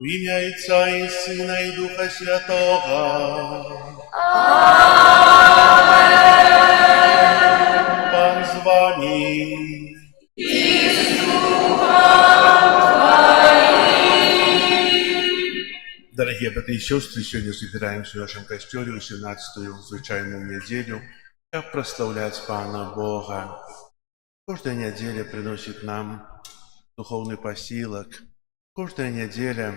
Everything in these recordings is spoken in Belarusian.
В ім'я Отця і Сина, і Духа Святого. Пан з вами. І з Духом Твоим. Дорогие братья и сестры, сегодня собираемся в нашем костеле в 18-ю звычайную неделю, как прославлять Пана Бога. Каждая неделя приносит нам духовный посилок. Каждая неделя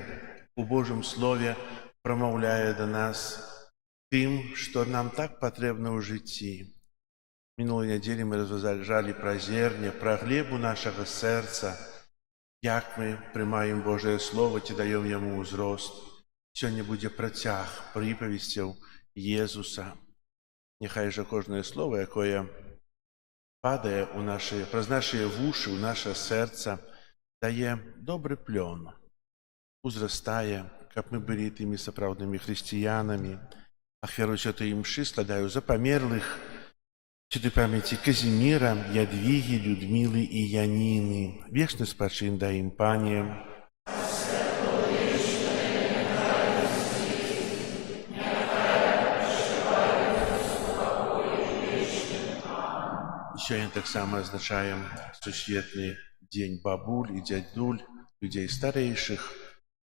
у Божьем Слове промовляет до нас тем, что нам так потребно в житті. Минулой неделе мы розважали про зерня, про глебу нашего сердца, як мы приймаємо Божие Слово и даем ему узрост. Сегодня будет протяг приповістів Єсуса. Нехай же кожне слово, яке падає през наші вуші, у наше серце, дає добрий плон, узростає, щоб ми були тими справжніми християнами. Ахвяру Святої Мши складаю за померлих святой памяти Казимира, Ядвиги, Людмилы и Янины. Вечный спачин дай им, Пане. Сегодня так само означаем сусветный день бабуль и дядуль, людей старейших.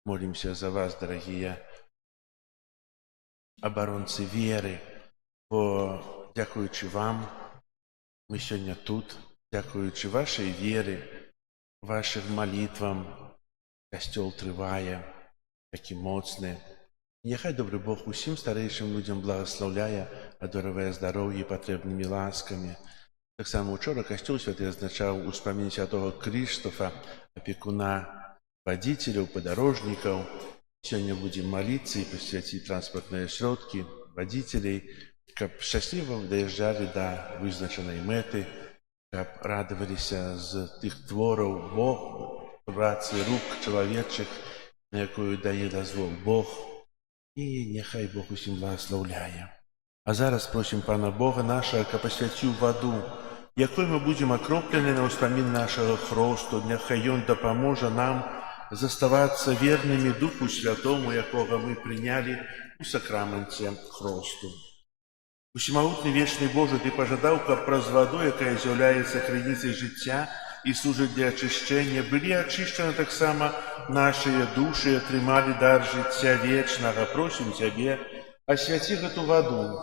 Молимся за вас, дорогие оборонцы веры. Бо, дякуючи вам, мы сегодня тут, дякуючи вашей вере, вашим молитвам, костел триває, такі моцне. Нехай добрий Бог усім старейшим людям благословляє, одарує здоров'я і потрібними ласками. Так само вчора костел святий означав успомін святого Кріштофа, опікуна водителей, подорожников. Сегодня будем молиться и посвятить транспортные сродки водителей, щоб щасливо доїжджали до визначеної мети, щоб радувалися з тих творів Бог, праці рук чоловічих, на яку дає дозвол Бог. І нехай Бог усім благословляє. А зараз просим Пана Бога нашого, щоб посвятив воду, якою ми будемо окроплені на успомін нашого хросту. Нехай Він допоможе нам заставатися вірними Духу Святому, якого ми прийняли у сакраменті хросту. Усімогутний вічний Боже, Ти пожадав, щоб праз воду, яка з'являється криницею життя і служить для очищення, були очищені так само наші душі і отримали дар життя вічного. Просим Тебе, освяти эту воду,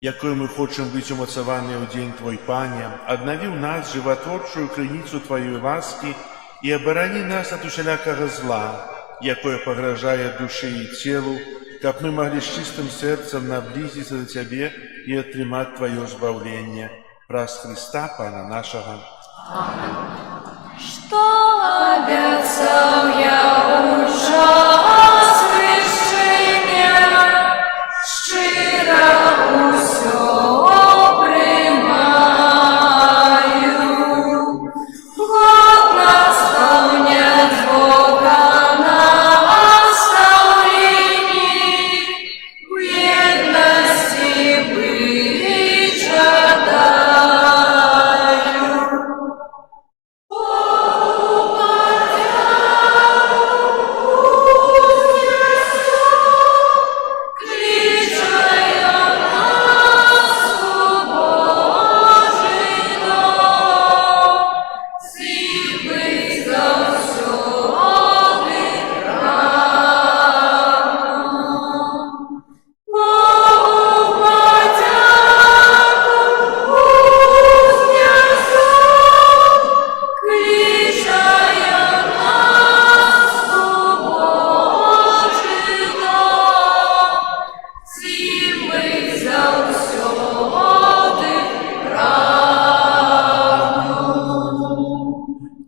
якою ми хочемо бути умоцовані у день Твой, Пане, обнови в нас животворчую криницу Твоєї ласки и оборони нас от усялякого зла, якое погрожає душі і тілу, щоб ми могли з чистим серцем наблизиться до Тебе и отримать Твое збавлення. Праз Христа, Пана нашего. Аминь. Что обещал я ужас крещения, щиро усё примаю. Год наставнет Бога наставлений, в бедности быть жадаю.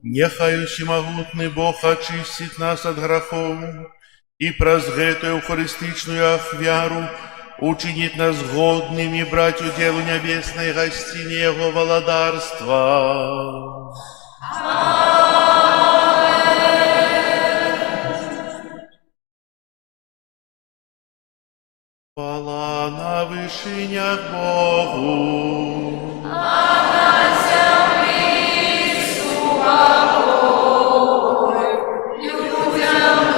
Нехай усімогутний Бог очистить нас от грехов и праз гэтую евхаристичную ахвяру учинить нас годными брать уделу небесной гостине Его володарства. Хвала на вышинях Богу. Людям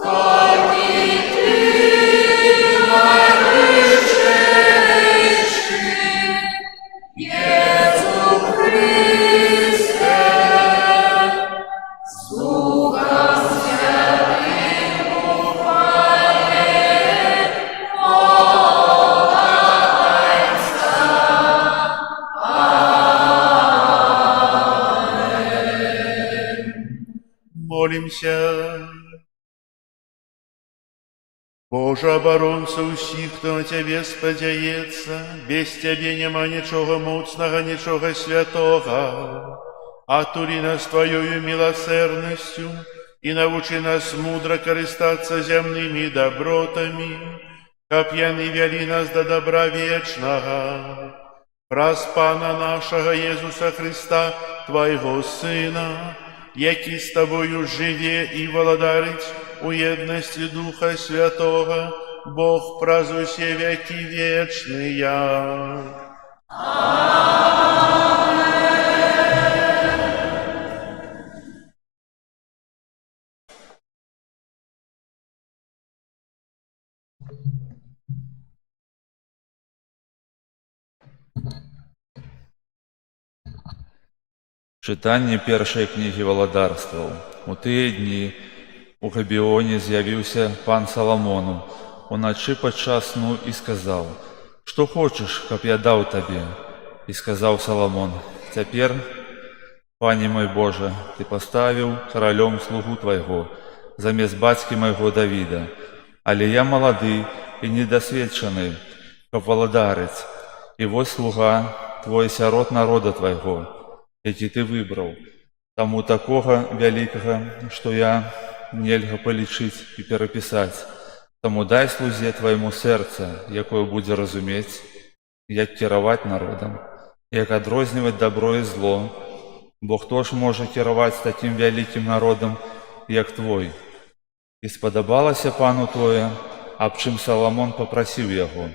Тобі ти найвищейший, Єсу Христе, з Духом Святим ухвали, Молимся. Боже, оборонца усіх, хто на Тебе спадзяецца, без Тебе няма нічога моцнага, нічога святога. Атулі нас Твоёю милосерднасцю і навучи нас мудро карыстацца зямнымі добротамі, каб яны вялі нас да добра вечнага. Праз Пана нашага Езуса Христа, Твайго Сына, які з Тобою жыве і валадарыць у еднасці Духа Святога, Бог праз усе векі вечныя. Чытанне першай кнігі валадарстваў. У тыя дні у Габіоне з'явіўся пан Саламону уначы падчас сну і сказаў: «Што хочаш, каб я даў табе?» І сказаў Саламон: «Цяпер, пане мой Божа, ты паставіў каралём слугу твайго замест бацькі майго Давіда, але я малады і недасведчаны, каб валадарыць, і вось слуга твой сярод народа твайго, які ты выбраў, таму такога вялікага, што я нельга палічыць і перапісаць. Таму дай слузе твайму сэрца, якое будзе разумець, як кіраваць народам, як адрозніваць добро і зло, бо хто ж можа кіраваць такім вялікім народам, як твой?» І спадабалася пану тое, аб чым Саламон папрасіў яго.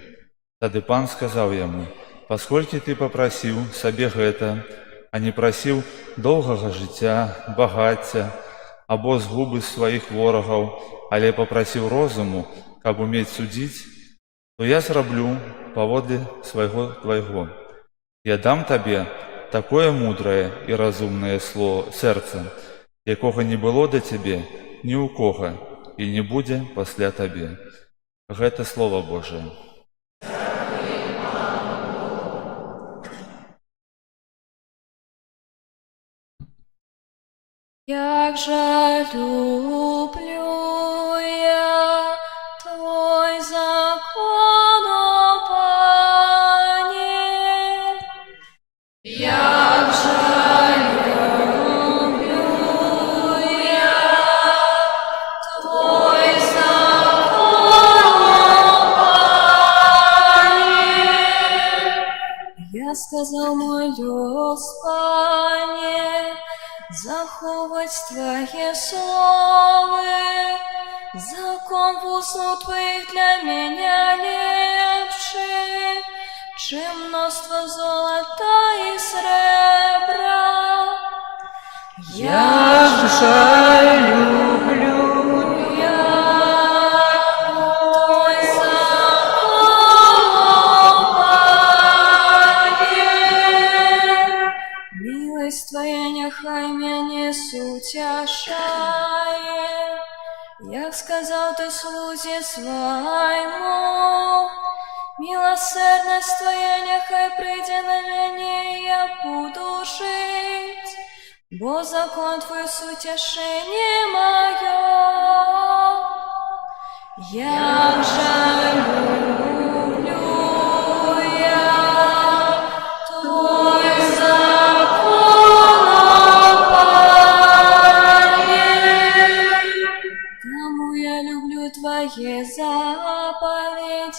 Тады пан сказаў яму: «Пасколькі ты папрасіў сабе гэта, а не прасіў доўгага жыцця, багацця або згубы сваіх ворагаў, але папрасіў розуму, каб умець судзіць, то я зраблю паводле свайго твайго. Я дам табе такое мудрае і разумнае сэрца, якога не было да цябе ні ў кога і не будзе пасля табе». Гэта Слова Божае. Як же люблю я Твой закон, о Пане, як же люблю я Твой закон, о Пане. Я сказал мой Господи, заховать Твои словы, закон в устах Твоих для меня лепше, чем множество золота и сребра. Як же люблю я Твой закон, о Пане. Милость Твоя нехай меня сутешає, як сказав ти слузі своєму. Милосердность Твоя нехай прийде на мене, я буду жить, бо закон Твой сутешение мое. Як же люблю я Твой закон, о Пане. Тому я люблю Твои заповеди,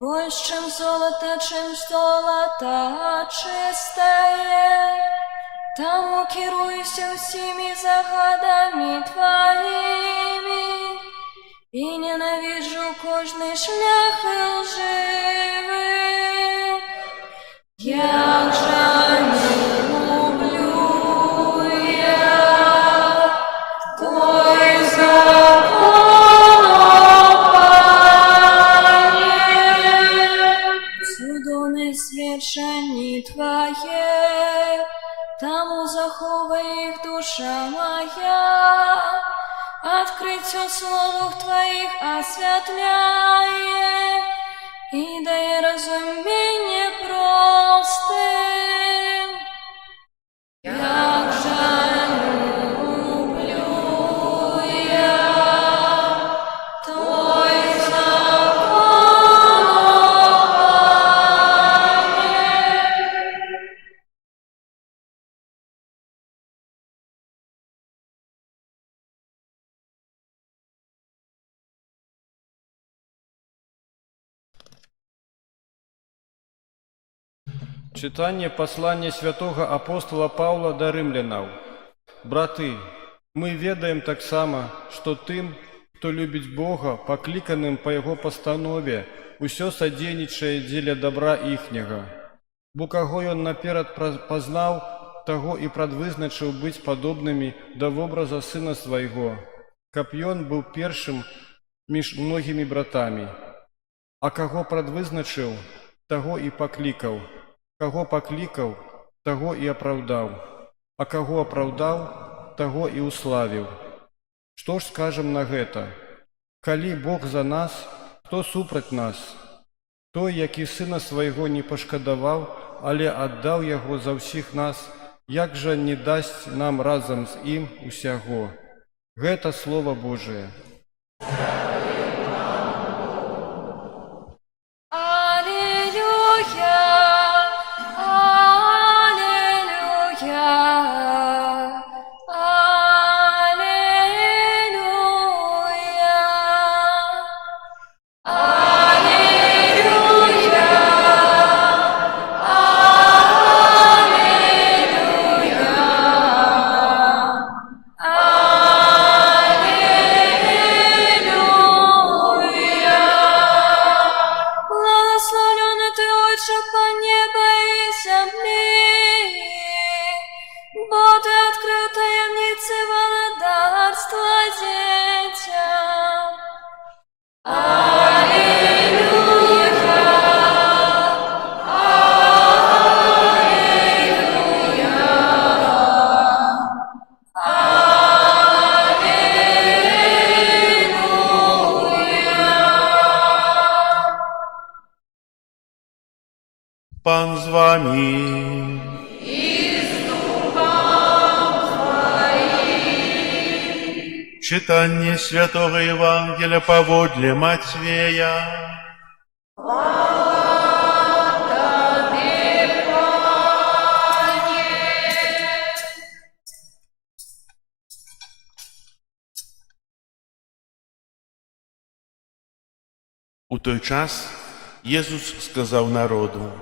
больше, чем золото чистое. Тому керуйся всеми загадами Твоими, и ненавижу кожний шлях лживий. Як же люблю я Твой закон, открытию словах Твоих осветляє, и дає разуміння простим. Як же люблю я Твой законование. Читание послания святого апостола Павла до римлянаў. Браты, мы ведаем таксама, што тым, хто любіць Бога, пакліканым па Яго пастанове, усё садзейнічае дзеля добра іхняга. Бо каго ён наперад пазнаў, таго і прадвызначыў быць падобнымі да вобраза сына свайго, каб ён быў першым між многімі братамі. А каго прадвызначыў, таго і паклікаў. Каго паклікаў, таго і апраўдаў, а каго апраўдаў, таго і ўславіў. Што ж скажам на гэта? Калі Бог за нас, хто супраць нас? Той, які сына свайго не пашкадаваў, але аддаў яго за ўсіх нас, як жа не дасць нам разам з ім усяго? Гэта Слова Божие. Благословленный Ты, Отче, по небо и земли, бо Ты открыл таємниці володарства детям. Пан з вами. Читание Святого Евангелия поводле Матвея. У той час Езус сказаў народу: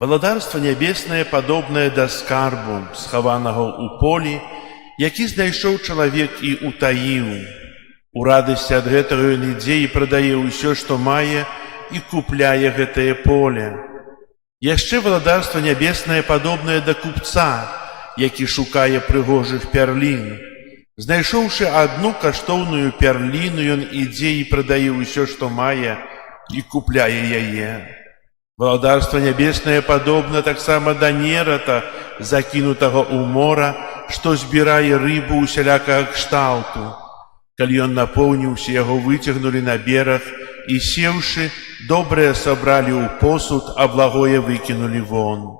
«Валадарства нябеснае падобнае да скарбу, схаванага ў полі, які знайшоў чалавек і утаіў. У радасці ад гэтага ён ідзе і прадае ўсё, што мае, і купляе гэтае поле. Яшчэ валадарства нябеснае падобнае да купца, які шукае прыгожых пярлін. Знайшоўшы адну каштоўную пярліну, ён ідзе і прадае ўсё, што мае, і купляе яе. Валадарства нябеснае падобна таксама да нерата, закінутага ў мора, што збірае рыбу усялякага кшталту. Калі ён напоўніўся, яго выцягнулі на бераг і, сеўшы, добрае сабралі ў посуд, а благое выкінулі вон.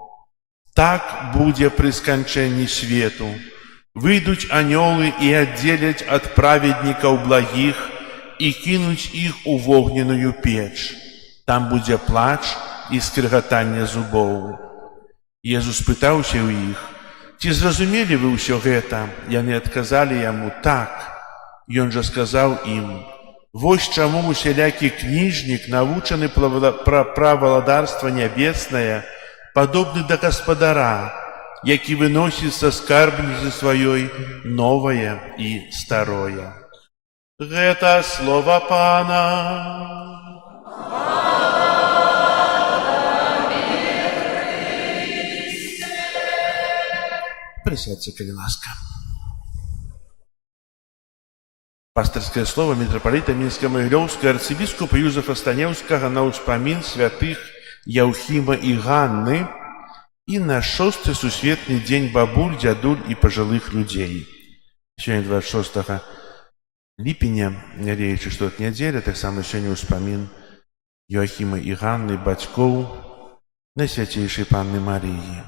Так будзе пры сканчэнні свету. Выйдуць анёлы і аддзеляць ад праведнікаў благіх і кінуць іх у вогненную печ. Там будзе плач і скрыгатанне зубоў». Езус пытаўся ў іх: «Ці зразумелі вы ўсё гэта?» Яны адказалі яму: «Так». Ён жа сказаў ім: «Вось чаму усялякі кніжнік, навучаны пра валадарства нябеснае, падобны да гаспадара, які выносіць са скарбніцы сваёй новае і старое». Гэта слова Пана. Присядьте, калі ласка. Пастырскае слово митрополита Мінска-Магілёўскага арцыбіскупа Юзефа Станеўскага на ўспамін святых Яўхіма і Ганны і на 6-й сусветны дзень бабуль, дзядуль і пажылых людзей. Сёння 26 ліпеня, няреючы, што ад нядзеля, таксама сёння ўспамін Йоахіма і Ганны, бацькоў Найсвяцейшай Панны Марыі.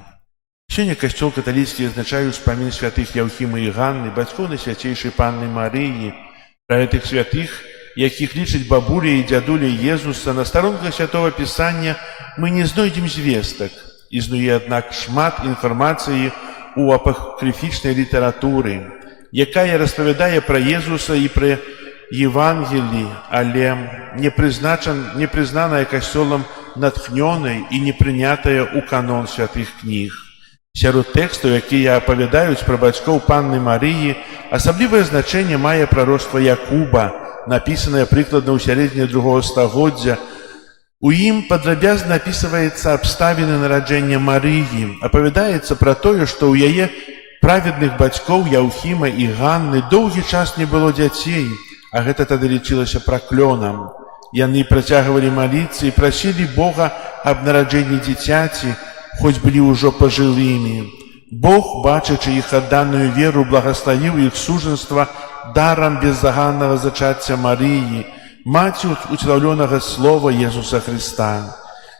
Сёння касцёл каталіцкі адзначае ўспамін святых Яўхіма і Ганны, бацькоў Найсвяцейшай Панны Марыі. Пра гэтых святых, якіх лічаць бабуля і дзядуля Езуса, на старонках Святого Пісання мы не знойдзем звестак. Існуе, аднак, шмат інфармацыі ў апакрыфічнай літаратуры, якая распавядае пра Езуса і пра Евангелі, але не прызнаная касцёлам натхнёнай і не прынятая ў канон святых кніг. Сярод тэкстаў, якія апавядаюць пра бацькоў Панны Марыі, асаблівае значэнне мае прароцтва Якуба, напісанае прыкладна ў сярэдзіне 2 стагоддзя. У ім падрабязна апісваецца абставіны нараджэння Марыі, апавядаецца пра тое, што ў яе праведных бацькоў Яўхіма і Ганны доўгі час не было дзяцей, а гэта тады лічылася праклёнам. Яны працягвалі маліцца і прасілі Бога аб нараджэнні дзіцяці, хоць былі ўжо пажылымі. Бог, бачачы іх адданую веру, благаславіў іх сужанства дарам беззаганнага зачацця Марыі, маці уцелаўлёнага слова Езуса Хрыста.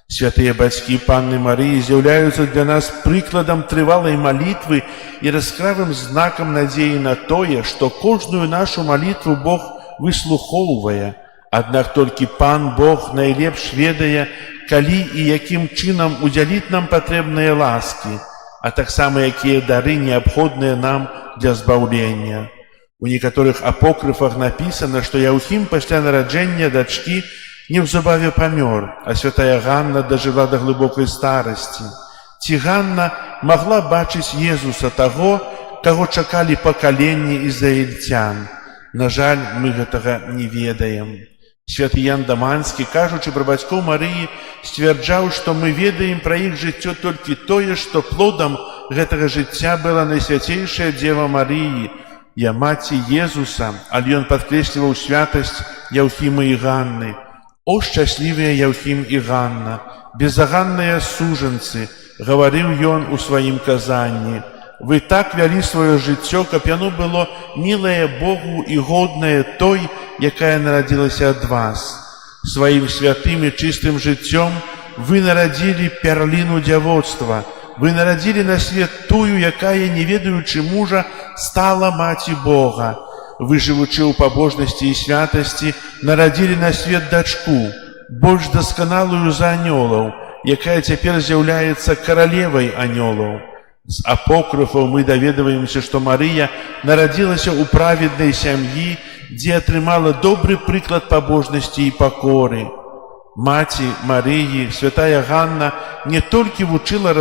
Святыя бацькі Панны Марыі з'яўляюцца для нас прыкладам трывалай малітвы і яскравым знакам надзеі на тое, што кожную нашу малітву Бог выслухоўвае. Аднак толькі Пан Бог найлепш ведае, калі і якім чынам удзяліць нам патрэбныя ласкі, а таксама якія дары неабходныя нам для збаўлення. У некаторых апокрыфах напісана, што Яўхім пасля нараджэння дачкі неўзабаве памёр, а святая Ганна дажыла да глыбокай старасці. Ці Ганна магла бачыць Езуса, таго, каго чакалі пакаленні ізраільцян? На жаль, мы гэтага не ведаем. Святы Ян Даманскі, кажучы пра бацькоў Марыі, сцвярджаў, што мы ведаем пра іх жыццё толькі тое, што плодам гэтага жыцця была Найсвяцейшая Дзева Марыі, я маці Езуса, але ён падкрэсліваў святасць Яўхіма і Ганны. О, шчаслівыя Яўхім і Ганна, безаганныя сужанцы, гаварыў ён у сваім казанні. Вы так вялі сваё жыццё, каб яно было мілае Богу і годнае той, якая нарадзілася ад вас. Сваім святым і чыстым жыццём вы нарадзілі пярліну дзявоцтва, вы нарадзілі на свет тую, якая, не ведаючы мужа, стала маці Бога. Вы, жывучы ў пабожнасці і святасці, нарадзілі на свет дачку, больш дасканалую за анёлаў, якая цяпер з'яўляецца каралевай анёлаў. З апокрыфаў мы даведваемся, што Марыя нарадзілася ў праведнай сям'і, дзе атрымала добры прыклад пабожнасці і пакоры. Маці Марыі, святая Ганна, не толькі вучыла,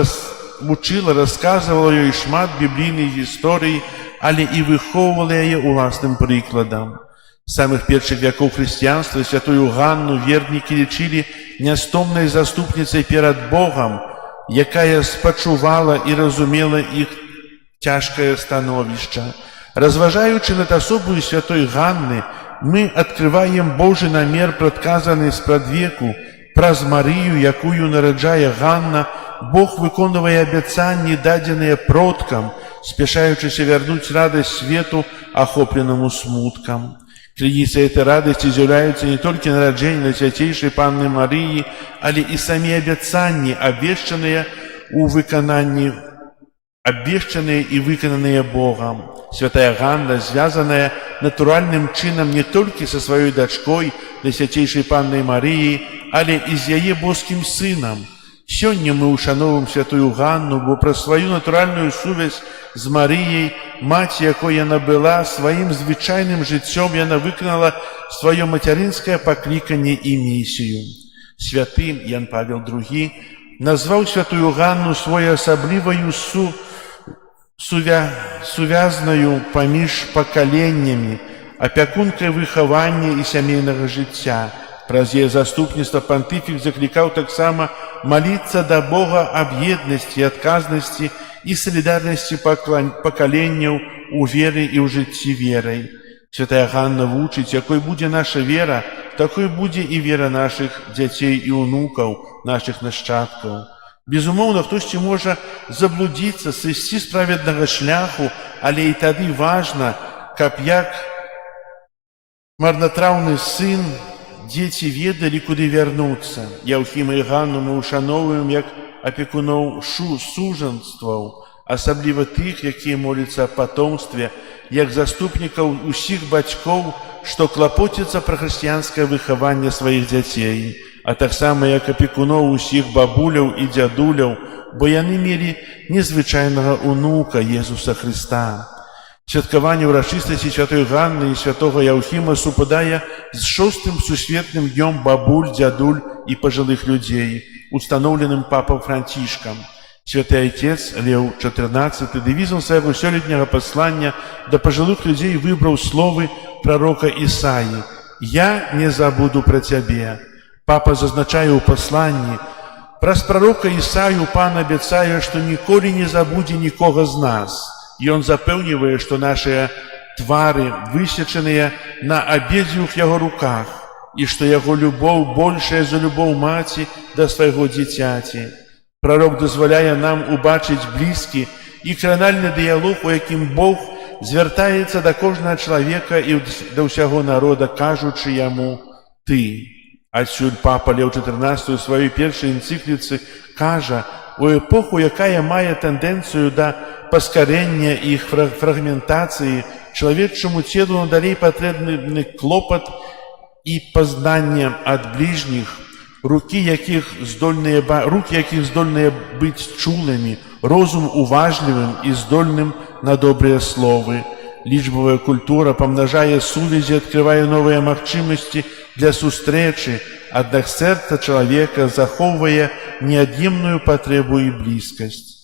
расказвала ёй шмат біблійных гісторый, але і выхоўвала яе ўласным прыкладам. З самых першых вякоў хрысціянства святую Ганну вернікі лічылі нястомнай заступніцай перад Богам, якая спачувала і разумела іх цяжкае становішча. Разважаючы над асобою святой Ганны, мы адкрываем Божы намер, прадказаны спрадвеку. Праз Марыю, якую нараджае Ганна, Бог выконвае абяцанні, дадзеныя продкам, спяшаючыся вярнуць радасць свету, ахопленаму смуткам. Крыніцай этой радасці з'яўляюцца не толькі нараджэнне Найсвяцейшай Панны Марыі, але і самі абяцанні, абвешчаныя і выкананыя Богам. Святая Ганна звязаная натуральным чынам не толькі са сваёй дачкой, Найсвяцейшай Паннай Марыі, але і з яе боскім сынам. Сёння мы ушановуем святую Ганну, бо праз сваю натуральную сувязь з Марыяй, маці, якой яна была, сваім звычайным жыццём яна выканала сваё мацярынскае пакліканне і місію. Святы Ян Павел II назваў святую Ганну своеасабліваю сувязнаю паміж пакаленнямі, апякункай выхавання і сямейнага жыцця. Праз яе заступніцтва пантыфік заклікаў таксама маліцца да Бога аб еднасці, адказнасці і салідарнасці пакаленняў у веры і ў жыцці верай. Святая Ганна вучыць, якой будзе наша вера, такой будзе і вера нашых дзяцей і ўнукаў, нашых нашчадкаў. Безумоўна, хтосьці можа заблудзіцца, сысці з праведнага шляху, але і тады важна, каб як Марнатраўны сын, дзеці ведалі, куды вярнуцца. Яўхіма і Ганну мы ушаноўваем як апекуноў сужанстваў, асабліва тых, якія моляцца аб патомстве, як заступнікаў усіх бацькоў, што клапоцяцца пра хрысціянскае выхаванне сваіх дзяцей, а таксама як апекуноў усіх бабуляў і дзядуляў, бо яны мелі незвычайнага унука Езуса Хрыста. Святкаванне ўрачыстасці святой Ганны і святого Яўхіма супадае з 6-м сусветным днём бабуль, дзядуль і пажылых людзей, устаноўленым папам Францішкам. Святы Айцец Леў XIV дэвізам свайго сёлетняга паслання да пажылых людзей выбраў словы прарока Ісаі: «Я не забуду пра цябе». Папа зазначае ў пасланні: праз прарока Ісаю Пан абяцае, што ніколі не забудзе нікога з нас. Ён запэўнівае, што нашыя твары высечаныя на абедзвюх яго руках і што яго любоў большая за любоў маці да свайго дзіцяці. Прарок дазваляе нам убачыць блізкі і кранальны дыялог, у якім Бог звяртаецца да кожнага чалавека і да ўсяго народа, кажучы яму «ты». Адсюль папа Леў XIV у сваёй першай энцыкліцы кажа: у эпоху, якая мае тэндэнцыю да паскарэння і іх фрагментацыі, чалавечаму целу надалей патрэбны клопат і пазнанне ад бліжніх, рукі якіх здольныя быць чулымі, розум уважлівым і здольным на добрыя словы. Лічбавая культура памнажае сувязі, адкрывае новыя магчымасці для сустрэчы, аднак сэрца чалавека захоўвае неад'емную патрэбу і блізкасць.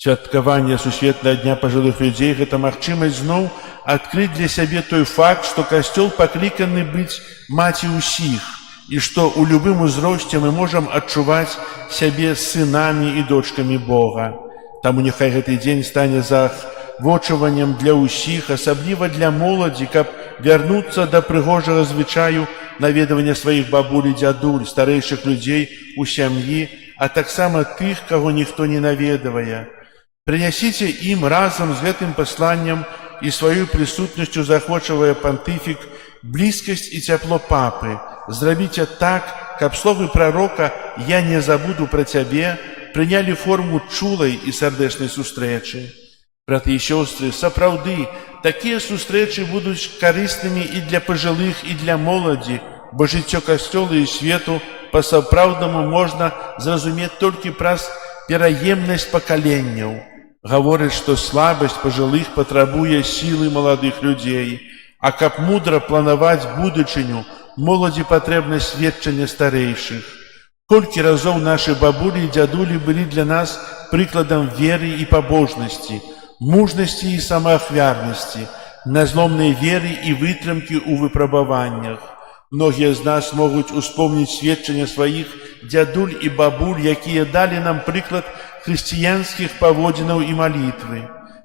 Святкаванне сусветнага дня пажылых людзей – гэта магчымасць зноў адкрыць для сябе той факт, што Касцёл пакліканы быць маці ўсіх, і што ў любым узросце мы можам адчуваць сябе сынамі і дочкамі Бога. Таму няхай гэты дзень стане заахвочваннем для ўсіх, асабліва для моладзі, каб вярнуцца да прыгожага звычаю наведвання сваіх бабуль і дзядуль, старэйшых людзей у сям'і, а таксама тых, каго ніхто не наведвае. Прынясіце ім разам з гэтым пасланнем і сваёй прысутнасцю заахвочвае пантыфік блізкасць і цяпло папы. Зрабіце так, каб словы прарока «Я не забуду пра цябе» прынялі форму чулай і сардэчнай сустрэчы. Браты і сёстры, сапраўды, такія сустрэчы будуць карыснымі і для пажылых, і для моладзі, бо жыццё Касцёла і свету па-сапраўднаму можна зразумець толькі праз пераемнасць пакаленняў. Гаворыць, што слабасць пажылых патрабуе сілы маладых людзей, а каб мудра планаваць будучыню, моладзі патрэбна сведчанне старэйшых. Колькі разоў нашы бабулі і дзядулі былі для нас прыкладам веры і пабожнасці, мужнасці і самаахвярнасці, нязломнай веры і вытрымкі ў выпрабаваннях. Многія з нас могуць успомніць сведчанне сваіх дзядуль і бабуль, якія далі нам прыклад хрысціянскіх паводзінаў і малітвы.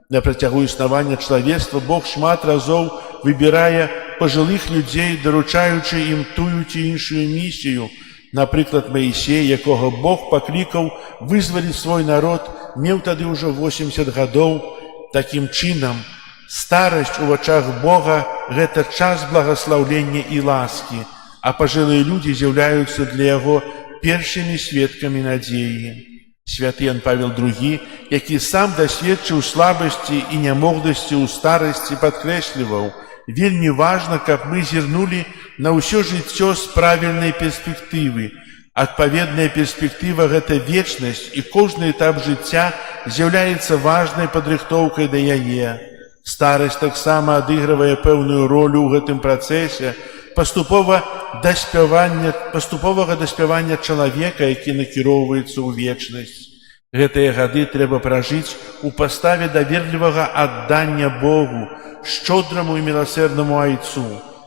На працягу існавання чалавецтва Бог шмат разоў выбірае пажылых людзей, даручаючы ім тую ці іншую місію. Напрыклад, Маісей, якога Бог паклікаў вызваліць свой народ, меў тады ўжо 80 гадоў. Такім чынам, старасць у вачах Бога – гэта час благаслаўлення і ласкі, а пажылыя людзі з'яўляюцца для яго першымі сведкамі надзеі. Святы Ян Павел II, які сам дасведчыў слабасці і нямогласці ў старасці, падкрэсліваў: вельмі важна, каб мы зірнулі на ўсё жыццё з правільнай перспектывы. Адпаведная перспектыва – гэта вечнасць, і кожны этап жыцця з'яўляецца важнай падрыхтоўкай да яе. Старасць таксама адыгрывае пэўную ролю ў гэтым працэсе паступовага даспявання чалавека, які накіроўваецца ў вечнасць. Гэтыя гады трэба пражыць у паставе даверлівага аддання Богу, шчодраму і міласэрнаму айцу.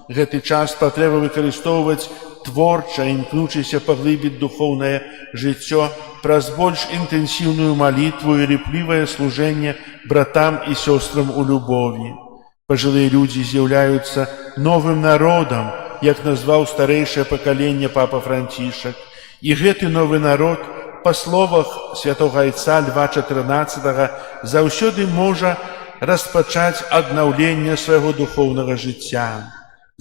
Гэты час патрэба выкарыстоўваць творча, імкнучыся паглыбіць духоўнае жыццё праз больш інтэнсіўную малітву і рэплівае служэнне братам і сёстрам у любові. Пажылыя людзі з'яўляюцца новым народам, як назваў старэйшае пакаленне папа Францішак. І гэты новы народ, па словах святога айца Льва XIV, заўсёды можа распачаць аднаўленне свайго духоўнага жыцця.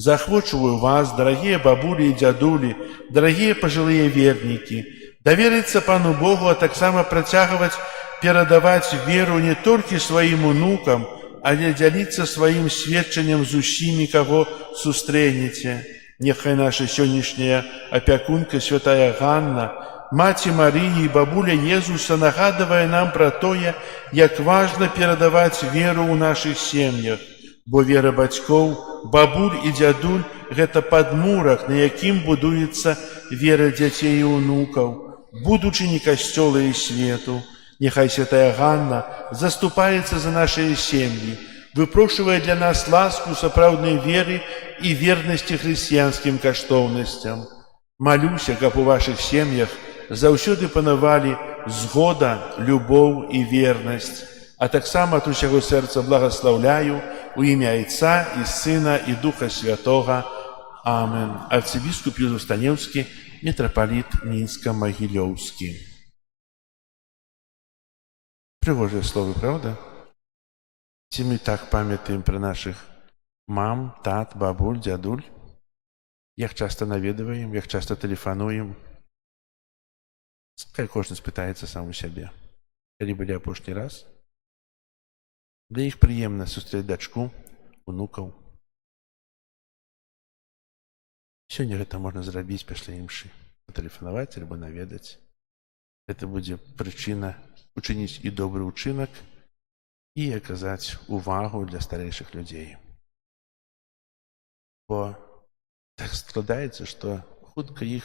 Захвочиваю вас, дорогие бабули и дядули, дорогие пожилые верники, довериться Пану Богу, а так само протягивать, передавать веру не только своим унукам, але делиться своим сведченням з усіми, кого сустрэнеце. Нехай наша сённяшняя опекунка, святая Ганна, Маці Марии и бабуля Езуса нагадывая нам про тое, як важно передавать веру ў наших сем'ях, бо вера бацькоў, бабуль і дзядуль – гэта падмурак, на якім будуецца вера дзяцей і унукаў, будучыні касцёла і свету. Нехай святая Ганна заступаецца за наши сем'і, выпрошивая для нас ласку сапраўднай веры і вернасці хрысціянскім каштоўнасцям. Малюся, каб у ваших сем'ях заўсёды панавалі згода, любоў і вернасць. А таксама ад усяго сэрца благаслаўляю у імя Айца і Сына і Духа Святога. Амен. Арцыбіскуп Юзеф Станеўскі, мітрапаліт Мінска-Магілёўскі. Пригожие слово, правда? Ці мы так памятаем про наших мам, тат, бабуль, дядуль? Як часто наведываем, як часто телефонуем? Хай кожны спытаецца сам у сябе. Калі былі апошні раз? Для іх прыемна сустрэць дачку, унукаў. Сёння гэта можна зрабіць пасля імшы. Патэлефанаваць альбо наведаць. Гэта будзе прычына учыніць і добры ўчынак і аказаць увагу для старэйшых людзей. Бо так складаецца, што хутка іх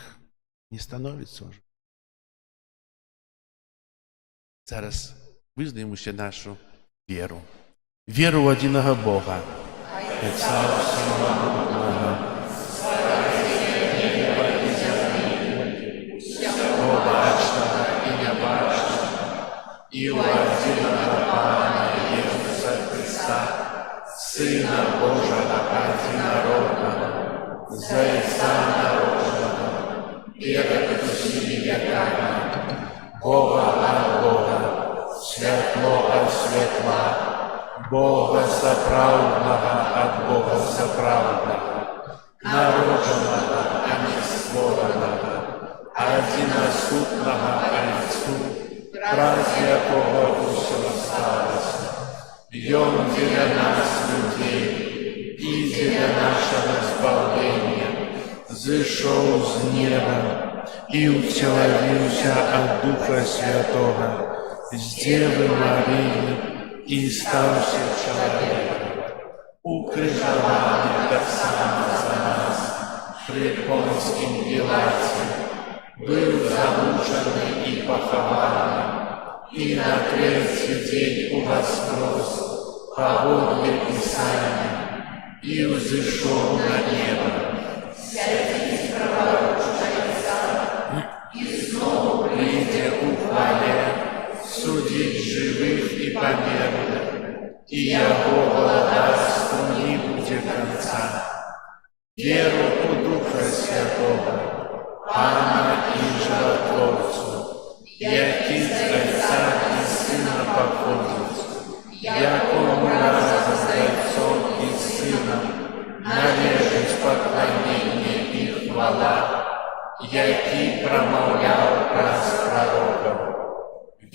не становіцца ўжо. Зараз вызнаем усе нашу веру. Веру ў адзінага Бога. Отца Всемогутнього, бачнага і нябачнага, і ў адзінага Пана Jesуса Христа, Сына Божага адзінароднага, за Отца народжанага, перад усімі векамі, Бога ад Бога, святло ад святла, Бога сапраўднага ад Бога сапраўднага, народжанага, а не створанага, адзінасутнага Айцу, праз якога ўсё сталася. Ён дзеля нас, людзей, і дзеля нашага збаўлення, зышоў з неба і ўцелавіўся ад Духа Святога, з Дзевы Марыі, і стаўся чалавекам, укрыжаваны таксама за нас пры Понскім Пілаце, быў замучаны і пахаваны, і на трэці дзень уваскрос паводле Пісання, і ўзышоў на неба. Сядзіць праворуч Айца, і зноў прыйдзе ў хвале, судзіць жывых і памерлых, і яго валадарству не будзе канца. Веру ў Духа Святога, Пана і Жыватворцу, які з Айца і Сына паходзіць, якому разам з Айцом і Сынам належыць пакланенне і хвала, які прамаўляў праз прарокаў.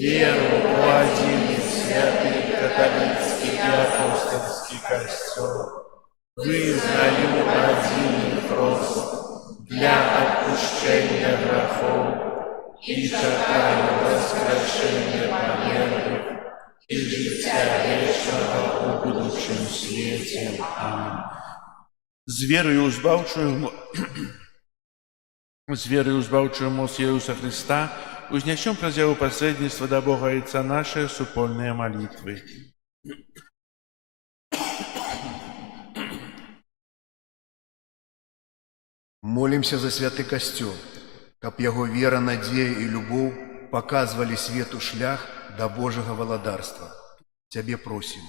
Веру ў адзіны святы каталіцкі і апостольскі касцёл, вызнаю адзіны хрост для адпушчэння грахоў і чакаю воскрешэння памерлых і жыцця вечнага ў будучым свеце. Амин. З верою ў збаўчую моц Jesúsa Христа узнесем праз яго посредничество до Бога Отца наши супольные молитвы. Молимся за святы касцёл, каб яго вера, надзея і любоў паказвалі свету шлях да Божага валадарства. Цябе просім.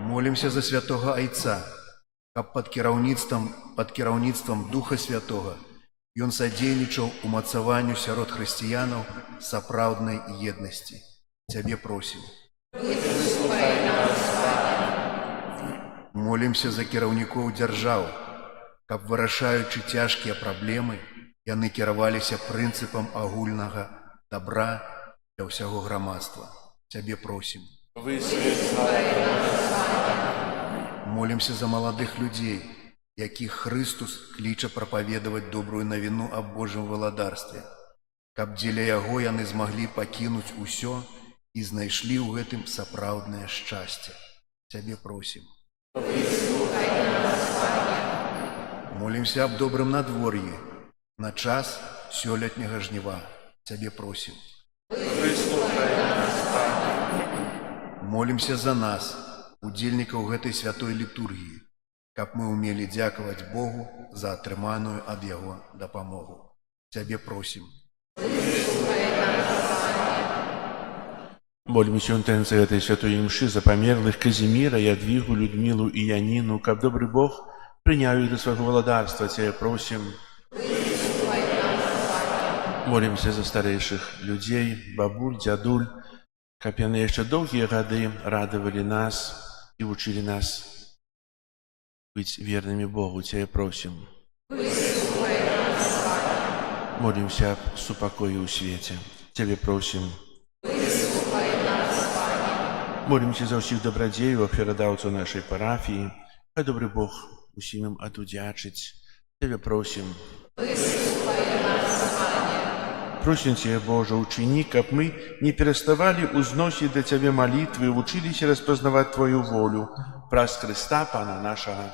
Молимся за святога Айца, каб пад кіраўніцтвам Духа Святога ён садзейнічаў умацаванню сярод хрысціянаў сапраўднай еднасці. Цябе просім. Молімся за кіраўнікоў дзяржаў, каб, вырашаючы цяжкія праблемы, яны кіраваліся прынцыпам агульнага добра для ўсяго грамадства. Цябе просім. Молімся за маладых людзей, якіх Хрыстус кліча прапаведаваць добрую навіну аб Божым валадарстве, каб дзеля яго яны змаглі пакінуць усё і знайшлі ў гэтым сапраўднае шчасце. Цябе просім. Молімся аб добрым надвор'і на час сёлетняга жніва. Цябе просім. Молімся за нас, удзельнікаў гэтай святой літургіі, каб мы ўмелі дзякаваць Богу за атрыманую ад Яго дапамогу. Цябе просім. Молимся у інтенції этой святой мши за померлых Казимира, Ядвигу, Людмилу и Янину, каб добрый Бог принял их до своего владарства. Тебя просим. Молимся за старейших людей, бабуль, дядуль, каб яны еще долгие годы радовали нас и учили нас быть верными Богу. Тебя просим. Молимся об супокое у свете. Тебя просим. Молимся за всіх добродеїв, передавців нашої парафії, хай добрий Бог усім їм одудячить. Тебе просим. Просим Тебя, Боже, учини, как мы не переставали узносить до Тебя молитвы, учились распознавать Твою волю. Прас Христа, Пана нашего.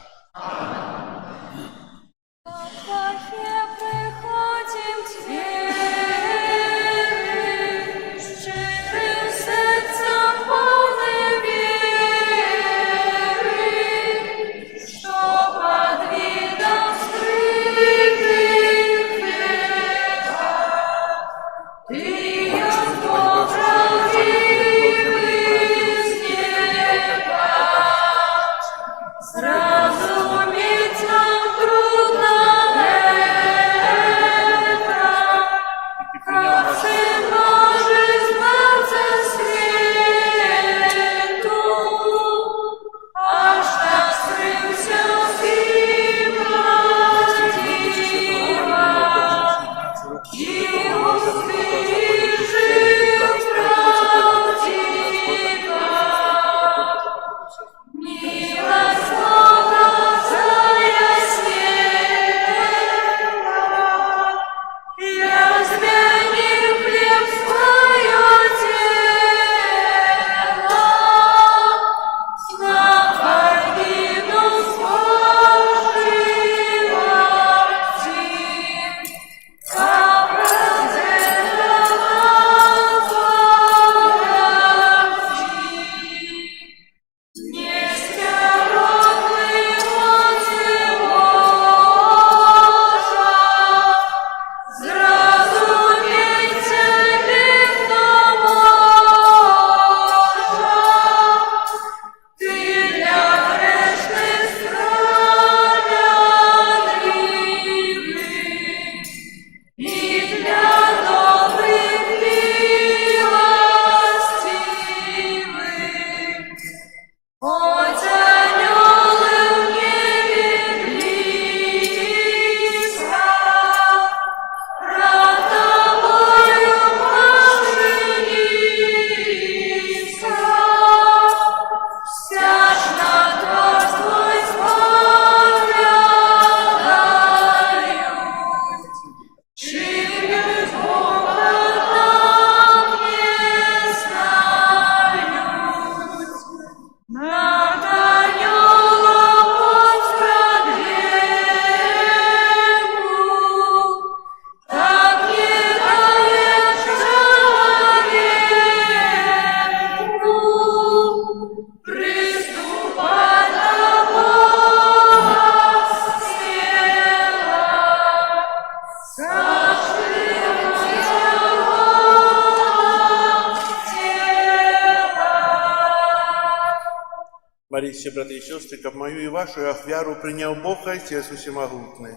Моліться, брати і сестри, каб мою і вашу ахвяру прийняв Бог Отець Усемогутний.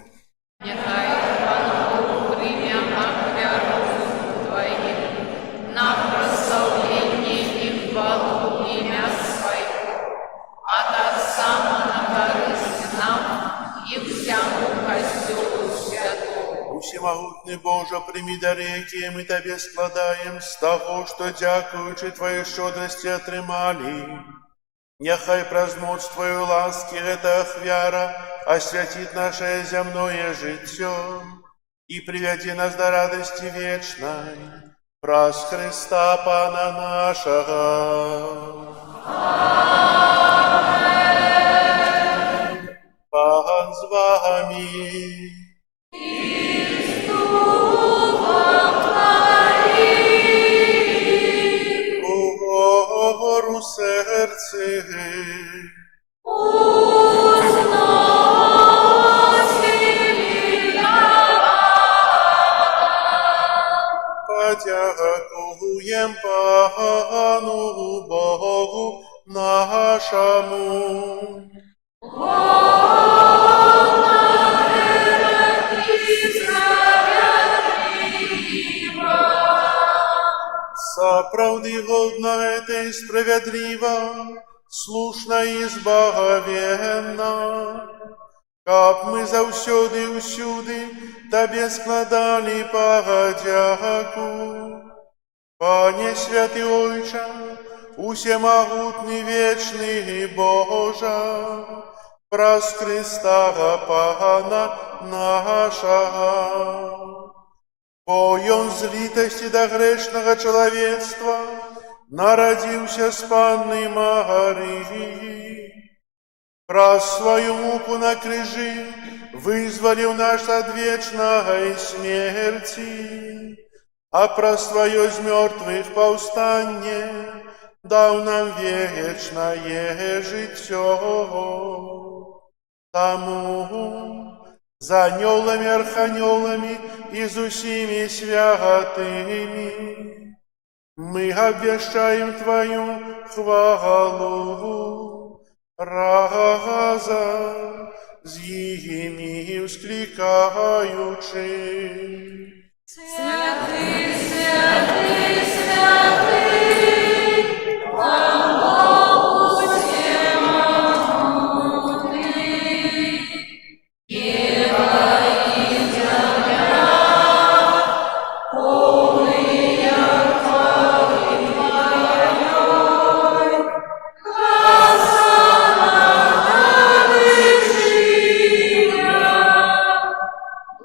Нехай Бог прийме ахвяру Твоих на прославление и хвалу имя Своего, от Отца всемогутный Боже, прими дары, якія мы Табе складаем з таго, што, дзякуючы Твоей шчодрасці, атрымалі. Няхай праз моц Твою ласкі гэта ахвяра асвяціць нашае зямное жыццё і прывядзе нас да радасці вечнай. Праз Христа Пана нашага. Пан з вами. Угору серце. Подякуєм Пану Богу нашому. Сапраўды годна гэта і справядліва, слушна і збагавенна, каб мы заўсёды і ўсюды Табе складалі падзяку. Пане святы Ойча, усемагутны вечны Божа, праз Христа Пана нашага. Бо Ён з літасці да грэшнага чалавецтва нарадзіўся з Панны Марыі. Праз сваю муку на крыжы вызваліў наш ад вечнай смерці, а праз сваё з мёртвых паўстанне даў нам вечнае жыццё. Таму з анёламі, арханёламі і з усімі святымі мы абвяшчаем Тваю хвалу, разам з імі ўсклікаючы. Святый, святый, святый, Пан Бог всемогутный, небо и земля, полные хвалы Твоей, Хосанна на вершинах,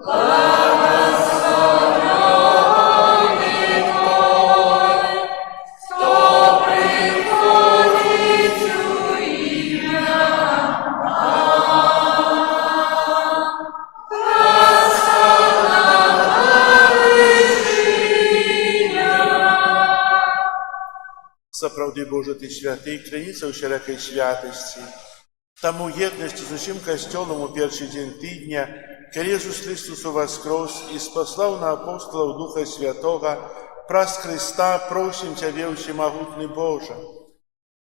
благословенный Твой, кто приходит у имя. Сапраўды, Божа, Ты святы, крыніца ўсялякай святасці. Таму еднасці з усім касцёлам у першы дзень тыдня, калі Ісус Христос уваскрос і спаслаў на апостолаў Духа Святога, праз Христа просім Цябе, усемагутны Божа.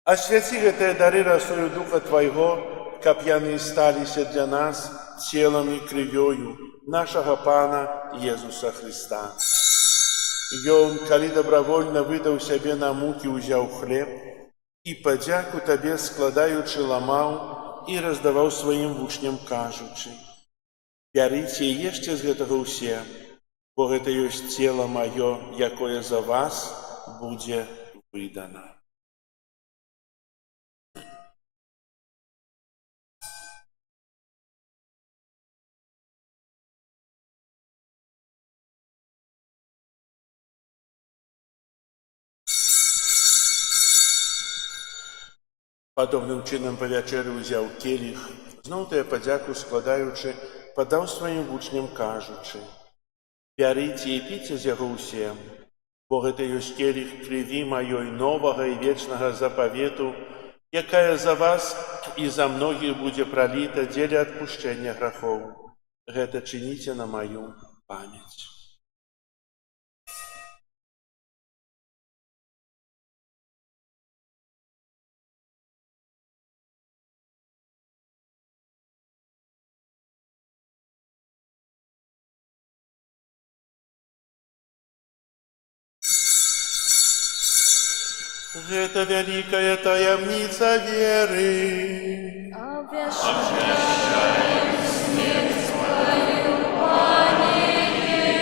Асвяці гэтыя дары расою Духа Твайго, каб яны сталіся для нас целам і крывёю нашага Пана Езуса Христа. Ён, калі добравольна выдаў сябе на мукі, узяў хлеб і падзяку Табе складаючы ламаў і раздаваў сваім вучням, кажучы: «Бярыце і ешце з гэтага ўсе, бо гэта ёсць цела маё, якое за вас будзе выдана». Падобным чынам па вячэры ўзяў келіх, зноў тая падзяку складаючы, падаў сваім вучням, кажучы: «Бярыце і піце з яго ўсе, бо гэта ёсць келіх крыві маёй новага і вечнага запавету, якая за вас і за многіх будзе праліта дзеля адпушчэння грахоў. Гэта чыніце на маю памяць». Гэта вялікая таямніца веры. Обвящаем смерть Твою, Пане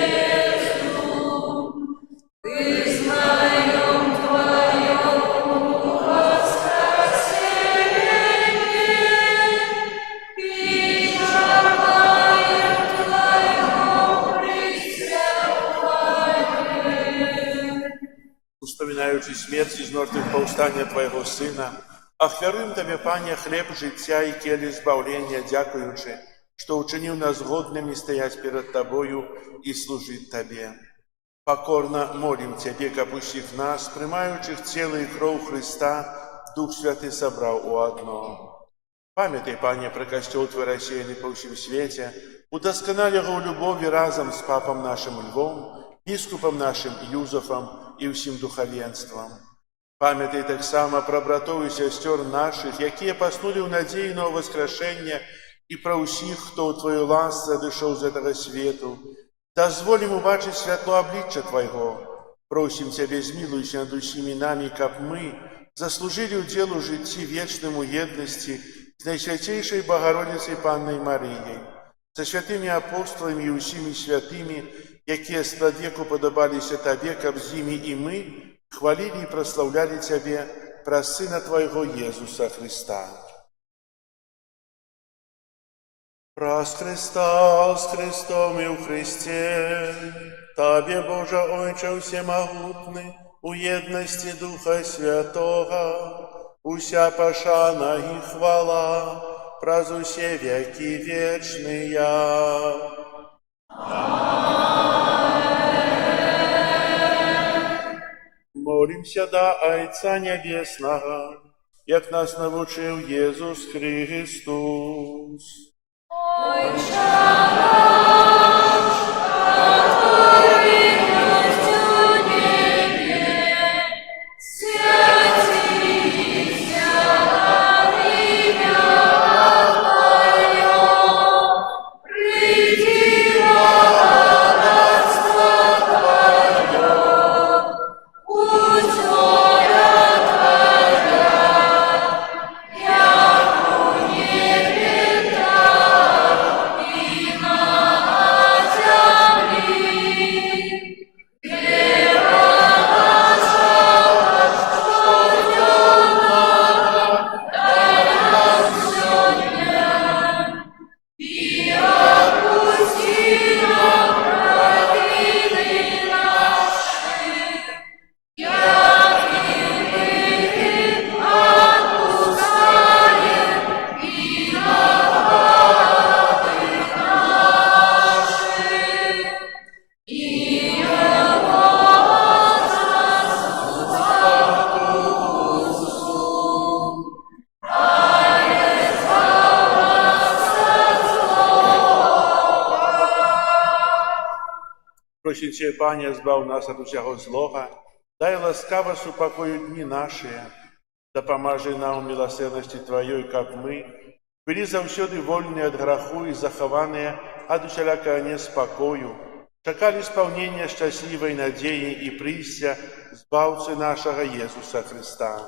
приймаючи смерть з мертвих повстання Твоєго Сина, ахвяруем Тебе, Пане, хлеб життя і келі збавлення, дякуючи, що учинив нас годними стоять перед Тобою и служить Тебе. Покорно молим Тебе, капустив нас, приймаючих тело и кровь Христа, Дух Святый собрал у одно. Памятай, Пане, про костел Твой рассеянный по всем свете, удосконали его в любови разом с Папом нашим Львом, Біскупом нашим Юзефом и всем духовенством. Памятай так само про братов и сестер наших, які поснули в надії на воскрешення, и про усіх, хто у Твою ласт задышав з этого свету. Дозволим убачить святло обличчя Твоего. Просим Тебе, змилуйся над усіми нами, каб мы заслужили уделу житті вечному єдності з Найсвятейшей Богородицей Панной Марией, со святыми апостолами и усіми святыми, які сподвеку подобалися Тебе, каб з ними и мы хвалили и прославляли Тебе про Сына Твоего Иисуса Христа. Прас Христа, с Христом и в Христе, Тебе, Боже Ойче всемогутный, у едности Духа Святого, уся пошана и хвала, праз усе веки вечные. Молимся до Отца Небесного, як нас навчив Єсус Христос. Просим Тебе, Пане, збав нас от усякого злога, дай ласкаво супокою дни наши, да помажи нам в милосердности Твоей, как мы, были завсёды вольны от греху и захованные от усялякого неспокою, чекали исполнения счастливой надеи и прися Збавцы нашего Иисуса Христа.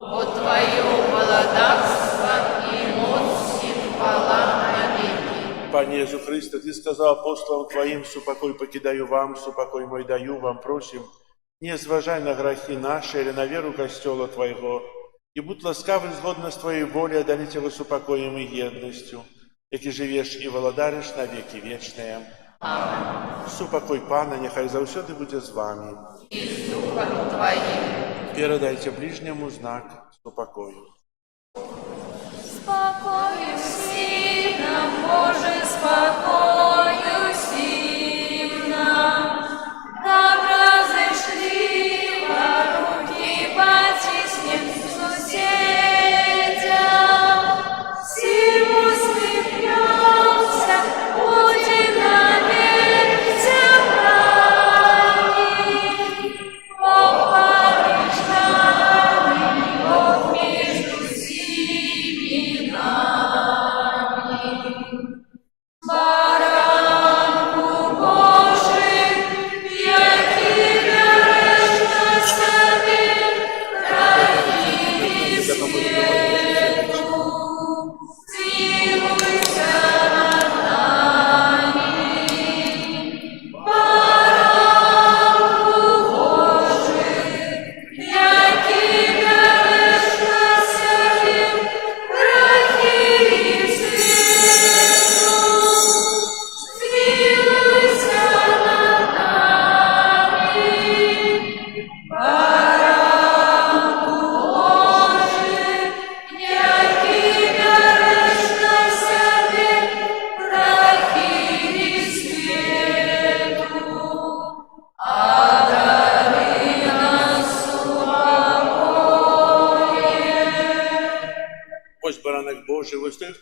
О Твое владарство и мощь и хвала навеки. Пане Иисус Христе, Ты сказал апостолам Твоим, супокой покидаю вам, супокой мой даю вам, просим, не зважай на грехи наши или на веру Костела Твоего, и будь ласкавый згодно с Твоей волей одарить его супокоем и едностью, яки живешь и володаришь на веки вечные. Аминь. Супокой Пана, нехай завсёды буде з вами. И с Духом Твоим. Передайте ближнему знак супокою. Спокою всім нам, Боже, спокою всім нам. Добро зайшли, руки потиснем сусідям. Всім усміхнемся, будем навек собраны. Бог поміж нами, Бог между всеми нами. Баранку Божий, який береш на себе гріхи світу, змилуйся над нами. Баранку Божий, який береш на себе гріхи світу,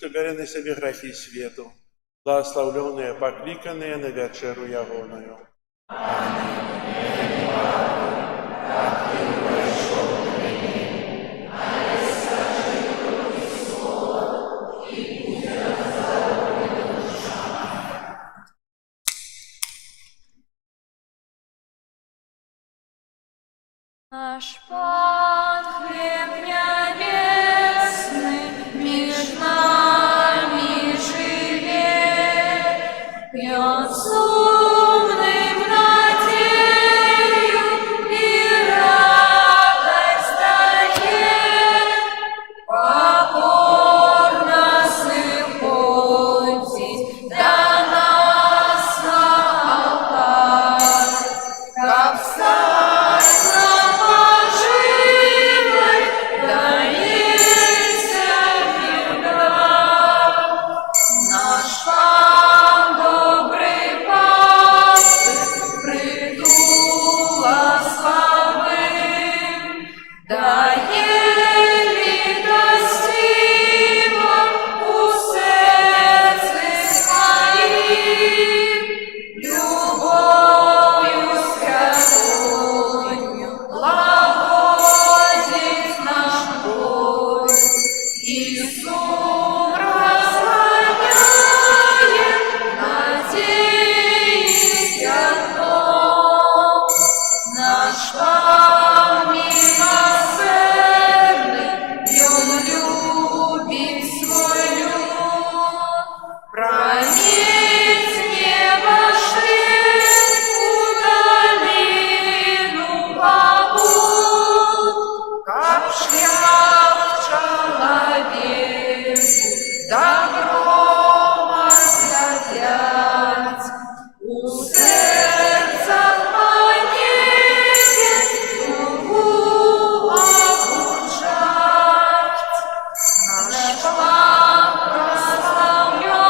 хто бере на себе грехи світу, благословленные, покликанные на вечеру ягоною. Наш Пан, хлеб небесный, меж нами живет, пьет сумным надею и радость дает, покорно сходить до нас на алтарь, как встать нам поживой, да есть мира. Наш Пан, добрый пастырь, притула славы, еле гостиво у сердце своим, любовью святою глаголит наш Бог, и сум разгоняет надеясь одно. Наш Пан милосердный, и Он любит свой люд. Проник с неба шлем у долину побуд, как шлях человеку добром осветлять. У сердцах маневе дугу обучать. Наш Пан прославлен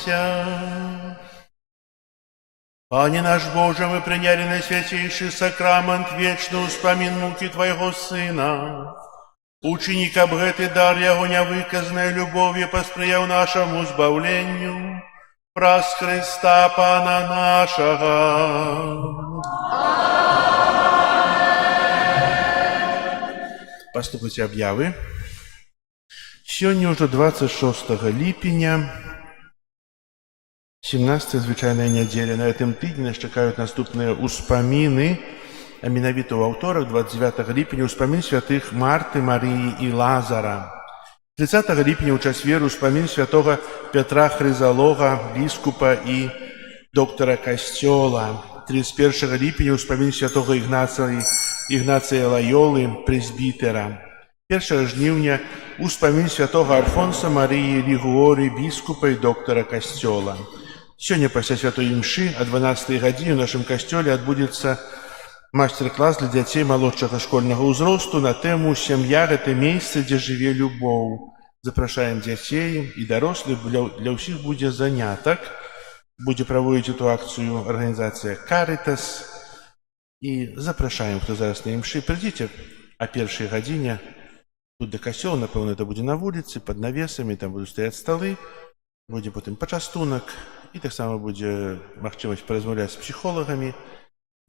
помолимся. Пане наш Боже, мы приняли на святейший сакрамент вечную вспомин муки Твоего Сына. Учини, каб гэты дар Яго невыказанной любовью посприял нашему избавлению. Праз Христа Пана нашего. Паступайте объявы. Сегодня уже 26 липеня, 17-я звычайная неделя. На этом тыдні нас чекают наступные успомины. А менавіта ў аўторак, 29 ліпеня, успамін святых Марты, Марыі і Лазара. 30 ліпеня ў чацвер успамін святога Пятра Хрызалога, біскупа і доктара касцёла. 31 ліпеня успамін святога Ігнацыя Лайолы, прэзбітера. 1 жніўня успамін святога Альфонса Марыі Лігуоры, біскупа і доктара касцёла. Сёння пасля святой імшы о 12 гадзіне ў нашым касцёле адбудзецца мастер-класс для дзяцей малодшага школьнага ўзросту на тэму «Сям'я – гэта месца, дзе жыве любоў». Запрашаем дзяцей і дарослых, для ўсіх будзе занятак. Будзе праводзіць эту акцыю арганізацыя «Каритас». І запрашаем, хто зараз на імшы, прыйдзіце о 1 гадзіне тут да касцёла, напэўна, это будзе на вуліцы, пад навесамі, там будуць стаяць сталы, будзе потым пачастунак, і таксама будзе магчымасць паразмаўляць з псіхолагамі,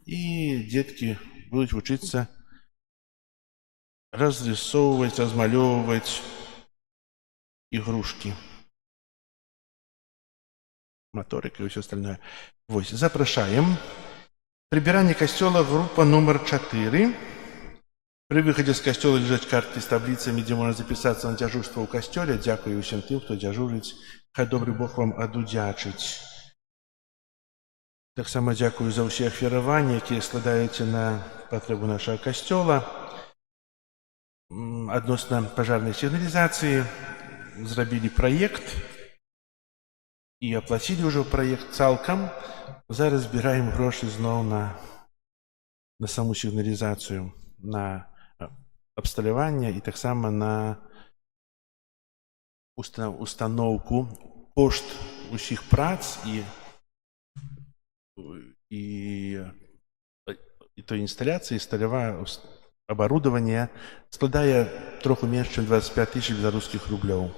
і дзеткі будуць вучыцца разрисоўваць, размалёўваць ігрушкі, маторыка і ўсё остальное. Вось, запрашаем. Прыбіранне касцёла, група нумар 4. Пры выхадзе з касцёла ляжаць карты з табліцамі, дзе можна запісацца на дзяжурства ў касцёле. Дзякую ўсім тым, хто дзяжурыць. Хай добры Бог вам адудзячыць. Таксама дзякую за ўсе ахвяраванні, якія складаеце на патрэбу нашага касцёла. Адносна пажарнай сігналізацыі зрабілі праект і аплацілі ўжо праект цалкам. Зараз збіраем грошы зноў на саму сігналізацыю, на абсталяванне і таксама на устаноўку, кошт усіх прац і той інсталяцыі, сталявае абарудаванне складае троху менш, чым 25 000 беларускіх рублёў.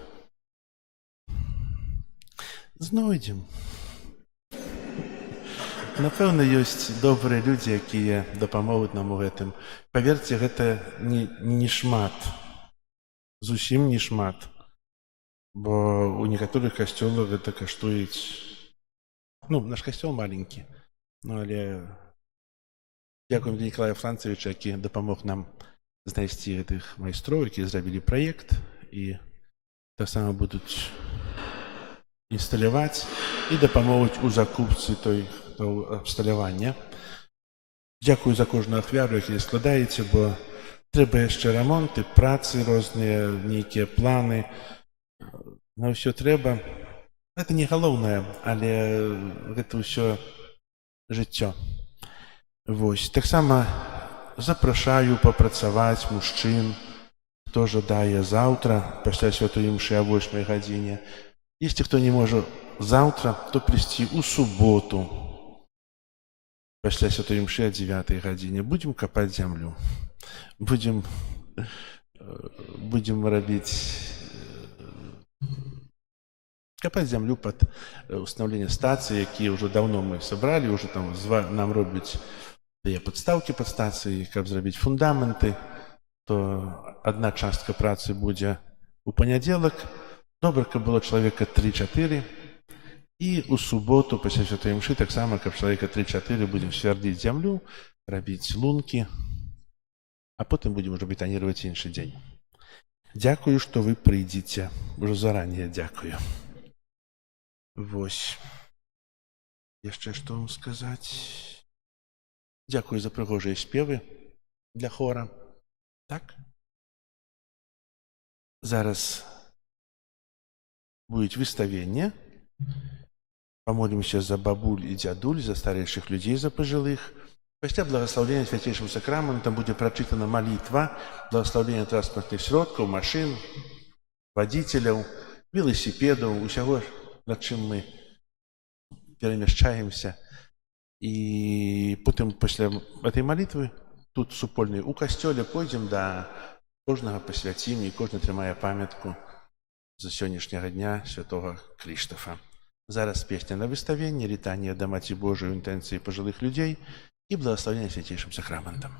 Знойдзем. Напэўна, ёсць добрыя людзі, якія дапамогуць нам у гэтым. Паверце, гэта не шмат. Зусім не шмат. Бо у некаторых касцёлах гэта каштуюць... наш касцёл маленькі. Але дзякуем для Нікалая Францавіча, які дапамог нам знайсці гэтых майстроў, якія зрабілі праект і таксама будуць інсталяваць і дапамогуць у закупцы той абсталявання. Дзякую за кожную ахвяру, якія складаеце, бо трэба яшчэ рамонты, працы розныя, нейкія планы. На ўсё трэба. Гэта не галоўнае, але гэта ўсё жыццё. Вось. Таксама запрашаю папрацаваць мужчын, хто жадае заўтра, пасля святой імшы о 8 гадзіне. Если кто не может завтра, то прийти у суботу, пасля святой імшы о 9 гадзіне. Будем копать землю. Будем копать землю под установление станции, якія уже давно мы собрали, уже там нам робяць подставки под станции, каб зрабіць фундаменты, то одна частка працы будзе у панядзелак. Добра, каб было чалавека 3-4. І у суботу, пасля святой імшы, таксама, каб чалавека 3-4 будзем свярдзіць зямлю, рабіць лункі, а потым будзем ужо бетаніраваць іншы дзень. Дзякую, што вы прыйдзеце. Ужо заранее дзякую. Вось. Яшчэ што вам сказаць? Дзякую за прыгожыя спевы для хора. Так? Зараз будет выставление. Помолимся за бабуль и дядуль, за старейших людей, за пожилых. Пасля благословения святейшим сакраментом будет прочитана молитва, благословение транспортных сродков, машин, водителей, велосипедов, усяго, над чым мы перемяшчаемся. І потым пасля этой малітвы тут супольнай у касцёле пойдзем да кожнага пасвяцім, і кожны трымае памятку за сённяшняга дня святого Крыштафа. Зараз песня на выставенне, літанне да Маці Божай у інтэнцыі пажылых людзей і благословення святейшым сакраментам.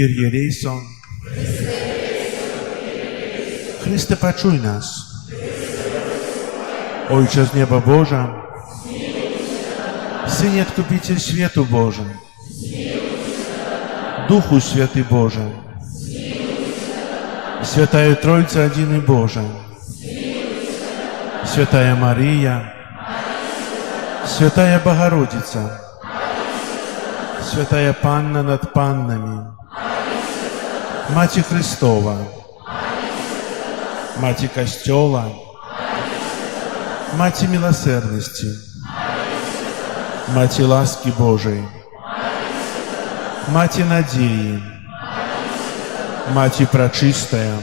Kyrie eleison. Chryste, почуй нас. Ojcze z nieba Boża, Synie Odkupiciel światu Boże, Duchu Święty Boże, Świętая Trójca Jedyny Boże, Świętая Maryja, Świętая Bogorodica, Świętая Panna nad Pannami, Macie Chrystowa, Macie Kościoła, Macie Miłosierności, Macie łaski Bożej, Macie nadziei, Macie Пречистая,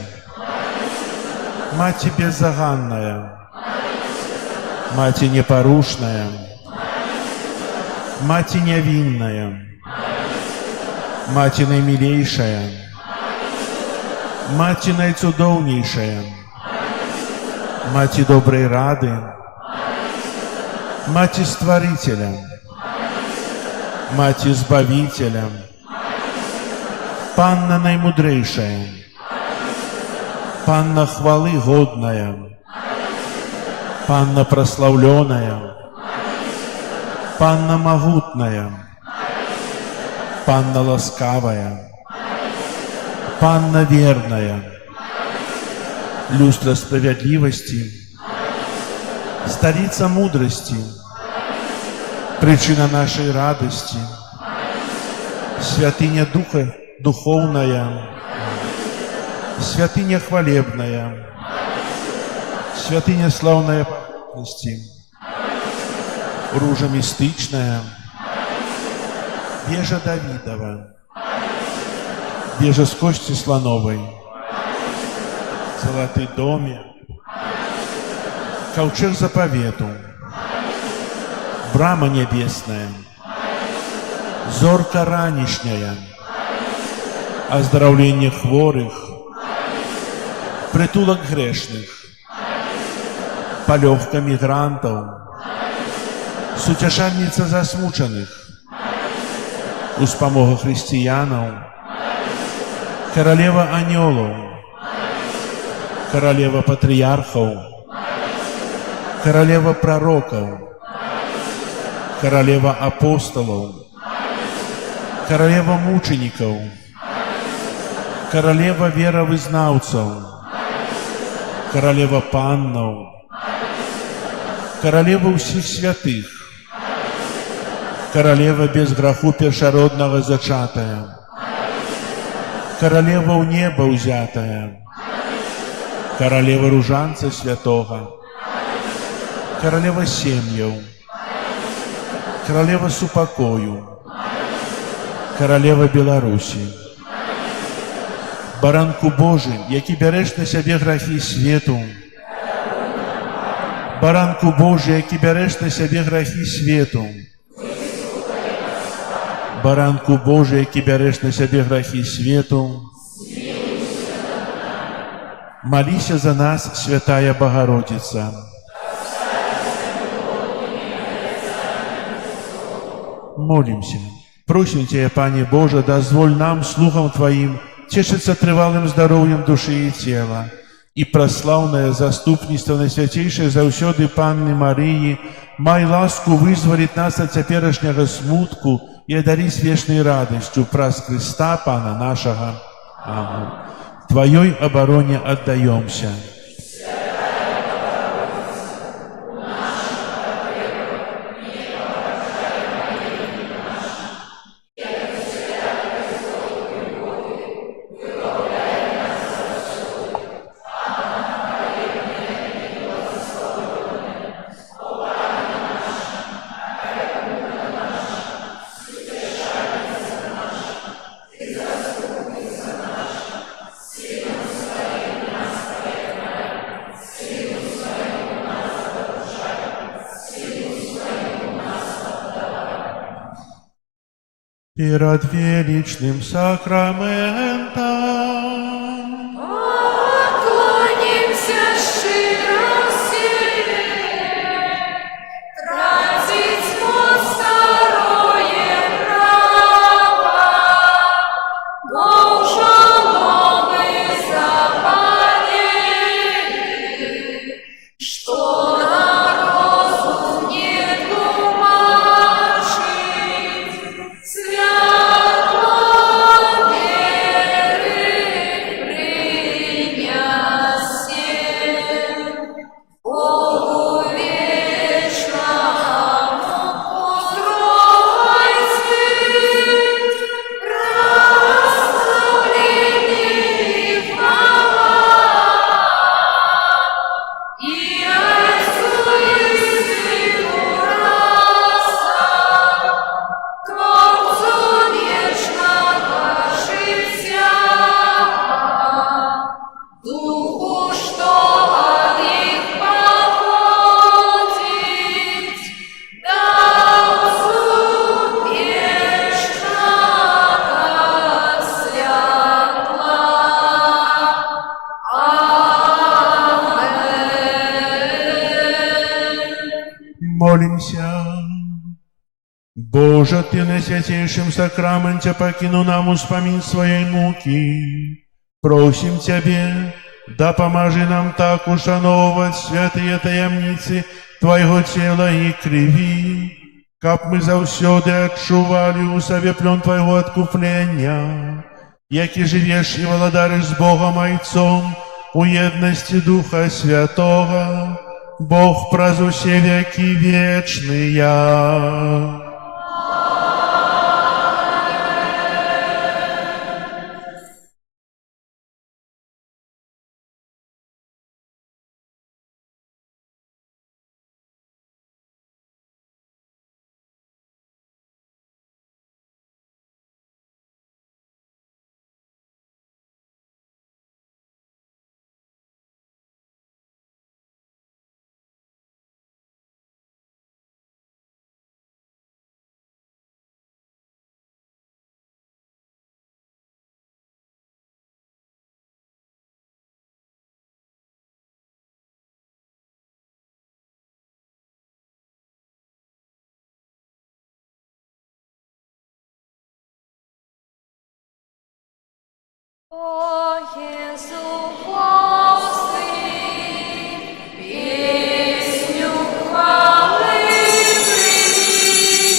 Macie Беззаганная, Macie Непорушная, Macie Невинная, Macie Najmilejsza, Macie Najcudowniejsza, Macie Dobrej Rady, Macie Stworителя, Macie Zbawiciela, Panna Najmudrejsza, Panna Chwały Godная, Panna Прославленная, Panna Могутная, Panna Ласкавая, Panna Верная, Люстра Справедливости, Столица Мудрости, Причина нашей радости, Святыня Духа Духовная, Святыня Хвалебная, Святыня Славная Памятности, Ружа Мистычная, Вежа Давидова, Вежа с кости слоновой, Золотый домик, Ковчег заповету, Брама небесная, Зорка ранішняя, Оздоровление хворых, Притулок грешных, Полевка мигрантов, Сутяшальница засмученных, Успомога християнов, Королева анgelов, Королева патриархов, Королева пророков, Королева апостолов, Королева мучеников, Королева веровызнавцев, Королева паннов, Королева всех святых, Королева без граху першородного зачатая, Королева у неба узятая, Королева ружанца святого, Королева семьев, Королева супокою, Королева Беларусі, Баранку Божий, який береш на себе грахи свету, Баранку Божий, який береш на себе грахи свету, Баранку Божий, який береш на себе грахи свету, Молися за нас, Святая Богородица. Молимся. Просим Тебя, Пане Боже, дозволь нам, слухом Твоим, тешиться трывалым здоровьем души и тела, и прославное заступництво Найсвятейшей заўсёды Панны Марии, май ласку вызволить нас от теперешнего смутку и одарить вечной радостью праз Христа Пана нашего. Аминь. Твоей обороне отдаемся. Перед величным сакраментом Поклонимся щиро все, тратить мод старое право, Божа новый запалили, что народу не тумачить, свято веры приняси, Богу вечному устройстве, прославление и хвала, и Отцу и Сыну раса, Творцу вечного життя, Духу, что от них походить, да Отцу вечного святла. Аминь. молимся. Боже, Ты на святейшем сакраменте покинул нам успомин своей муки. Просим Тебе, да поможи нам так ушановывать святые таямницы Твоего тела и крови, как мы заўсёды адчували у себе плен Твоего откупления, яки живешь и владаришь с Богом Отцом у едности Духа Святого, Бог праз усе веки вечные. О Єзу Господи, пісню хвали прийми,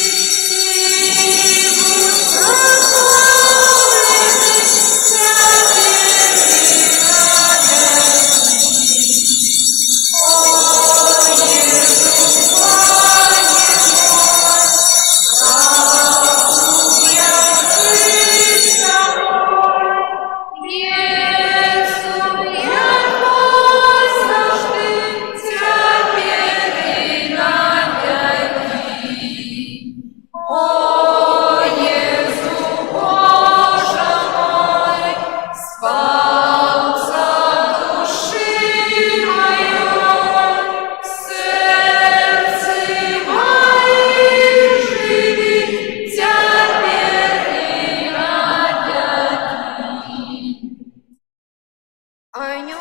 Аню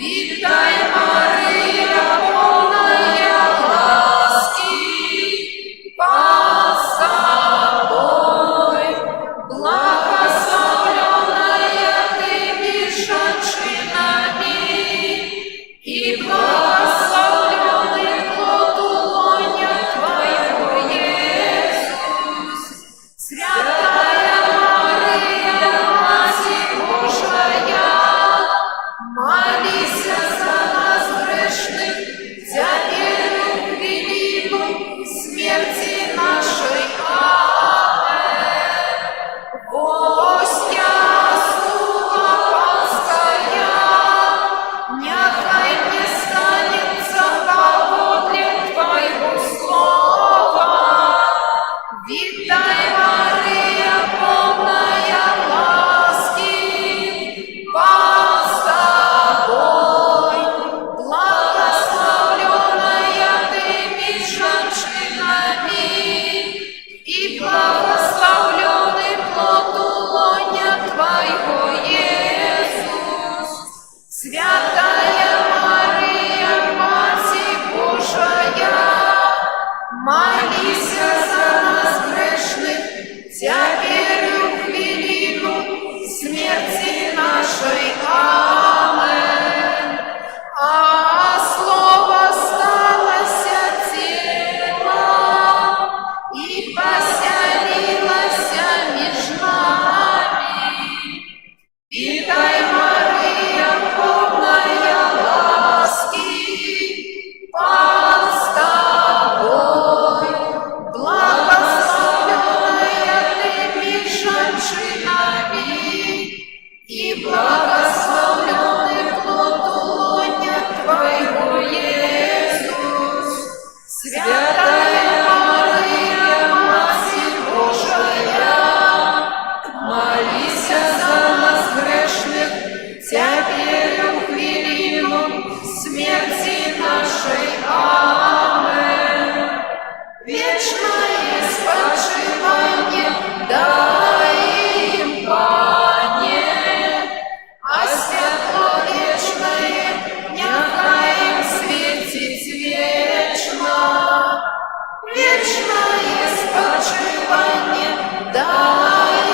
Вітай, Марія, повная ласки, Пан с тобой, благословленная ты меж женщинами, и благословленный плод лона Твоего, Иисус. Святая Мария, Матерь Божия, молись за нас грешных, теперь и в великую смерти нашей. Амен. Гостя слуга панская, нехай не станется подле Твоего слова. Вітай, Мария, полная ласки, Пан с тобой, благословленная ты меж женщинами, и благословленный плод лона Твоего, Иисус. Святая Мария, Матерь Божия, молись за нас грешных, теперь и в хвилину смерти нашей. Амен. А слово сталося телом и поселилось меж нами. Вітай, Мария, повная ласки, Пан с тобой, благословленная ты меж женщинами, и благословленный плод лона Твоего, Иисус. Святая Мария, Матерь Божия, молись за нас грешных, теперь и в хвилину смерти нашей. Амен. Вечное спочивание дай им, Пане, а святло вечное нехай им светить вечно. Вечное спочивание дай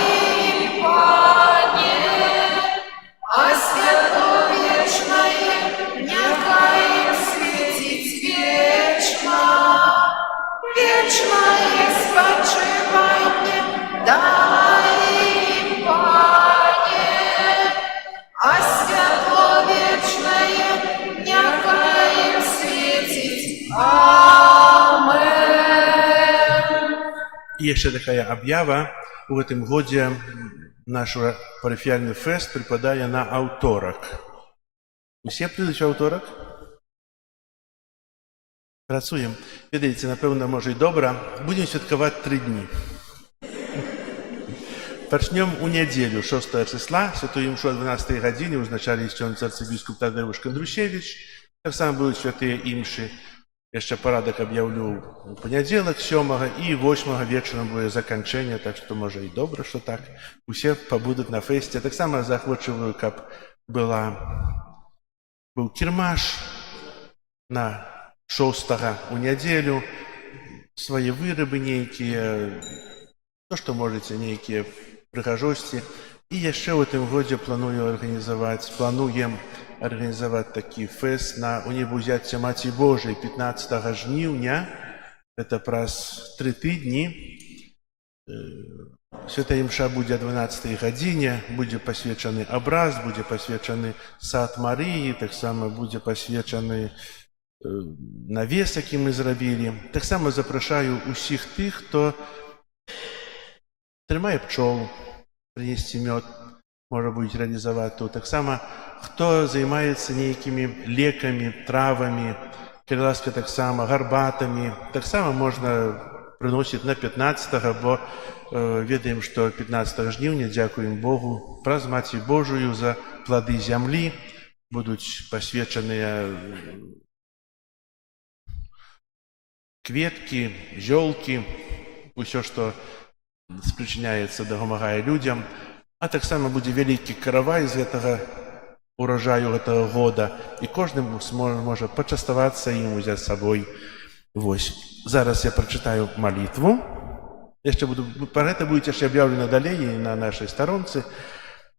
им, Пане, а святло вечное нехай им светить вечно. Вечное спочивание дай им, Пане, а святло вечное нехай им светить. Амен. И еще такая объява. В этом году наш парафіяльний фест припадає на авторок. Усі прийдуть в авторок? Працюємо. Видите, напевно, може і добре. Будемо святкувати 3 дні. Почнем у неділю, 6 числа, святую мшу о 12 годині, узначали ісчонний арцебіскуп Тадеуш Кондрушевич. Так само будуть святые імші. Я ще порядок об'явлю у понеділок, 7 і 8 вечором буде закінчення, так що може і добре, що так. Усі побудуть на фесті. Так само захочу, щоб був кірмаш на 6 у неділю, свої вироби нейкі, то, що можете, нейкі прыгажосці. І яшчэ ў гэтым годзе плануем арганізаваць такі фэст на Унебузяцце Маці Божай 15 жніўня. Это праз 3 тыдні. Святая імша будзе о 12 гадзіне, будзе пасвечаны абраз, будзе пасвечаны сад Марыі, таксама будзе пасвечаны навес, які мы зрабілі. Таксама запрашаю усіх тых, хто трымае пчол, принести мед, можно будет реализовать тут. Так само, кто занимается некими леками, травами, кирласка так само, гарбатами, так само можно приносить на 15-го, бо ведаем, что 15 жніўня, дякуем Богу, праз Маці Божую за плоды земли, будут посвяченные кветки, зёлки, все, что спричиняецца, дапамагае людям. А таксама будзе вялікі каравай з гэтага урожаю гэтага года, і кожны можа пачаставацца ім, узяць з сабой. Вось. Зараз я прачытаю малітву. Яшчэ пра гэта будзе яшчэ аб'яўлена далей і на нашай старонцы.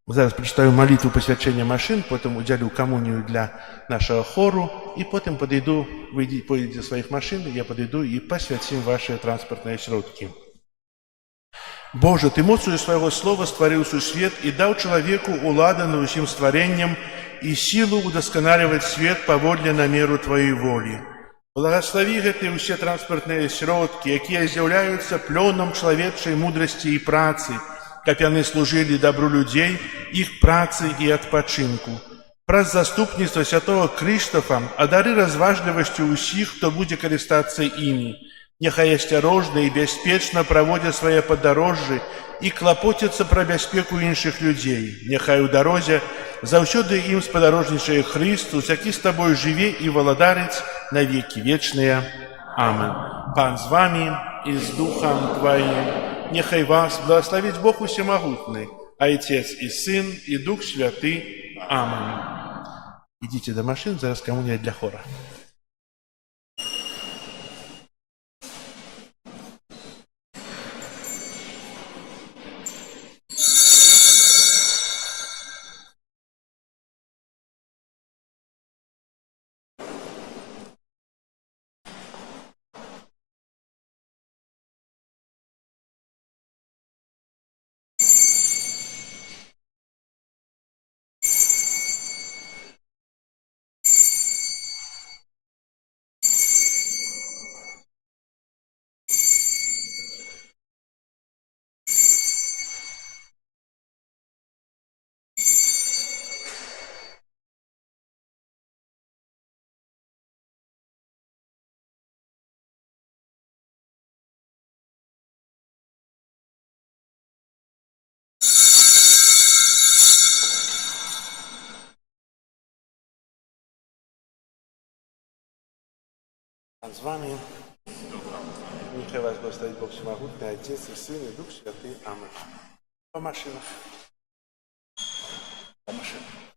Зараз прачытаю малітву пасвячэння машын, потым удзялю камунію для нашага хору, і потым падыйду, вы пойдзеце сваіх машын, я падыйду і пасвяцім вашыя транспартныя сродкі. Боже, Ты моцою свайго слова стварыў сусвет і даў чалавеку ўладу над усім стварэннем і сілу удасканаліваць свет паводле намеру Тваёй волі. Благаславі гэтыя ўсе транспартныя сродкі, якія з'яўляюцца плёнам чалавечай мудрасці і працы, каб яны служылі дабру людзей, іх працы і адпачынку. Праз заступніцтва святого Крыштафа адары разважлівасцю ўсіх, хто будзе карыстацца імі. Няхай асцярожна і бяспечна праводзяць свае падарожжы і клапоцяцца пра бяспеку іншых людзей. Няхай у дарозе заўсёды ім спадарожнічае Христус, які з табой жыве і валадарыць на векі вечныя. Амен. Пан з вамі і з духам тваім. Няхай вас благословіць Бог усемагутны, Айцец і Сын і Дух Святы. Амен. Ідзіце да машын, зараз камунія для хора. Пан з вами. Нехай вас благословить Бог всемогутный, Отец и Сын и Дух Святый. Амен. По машинах. По машинах.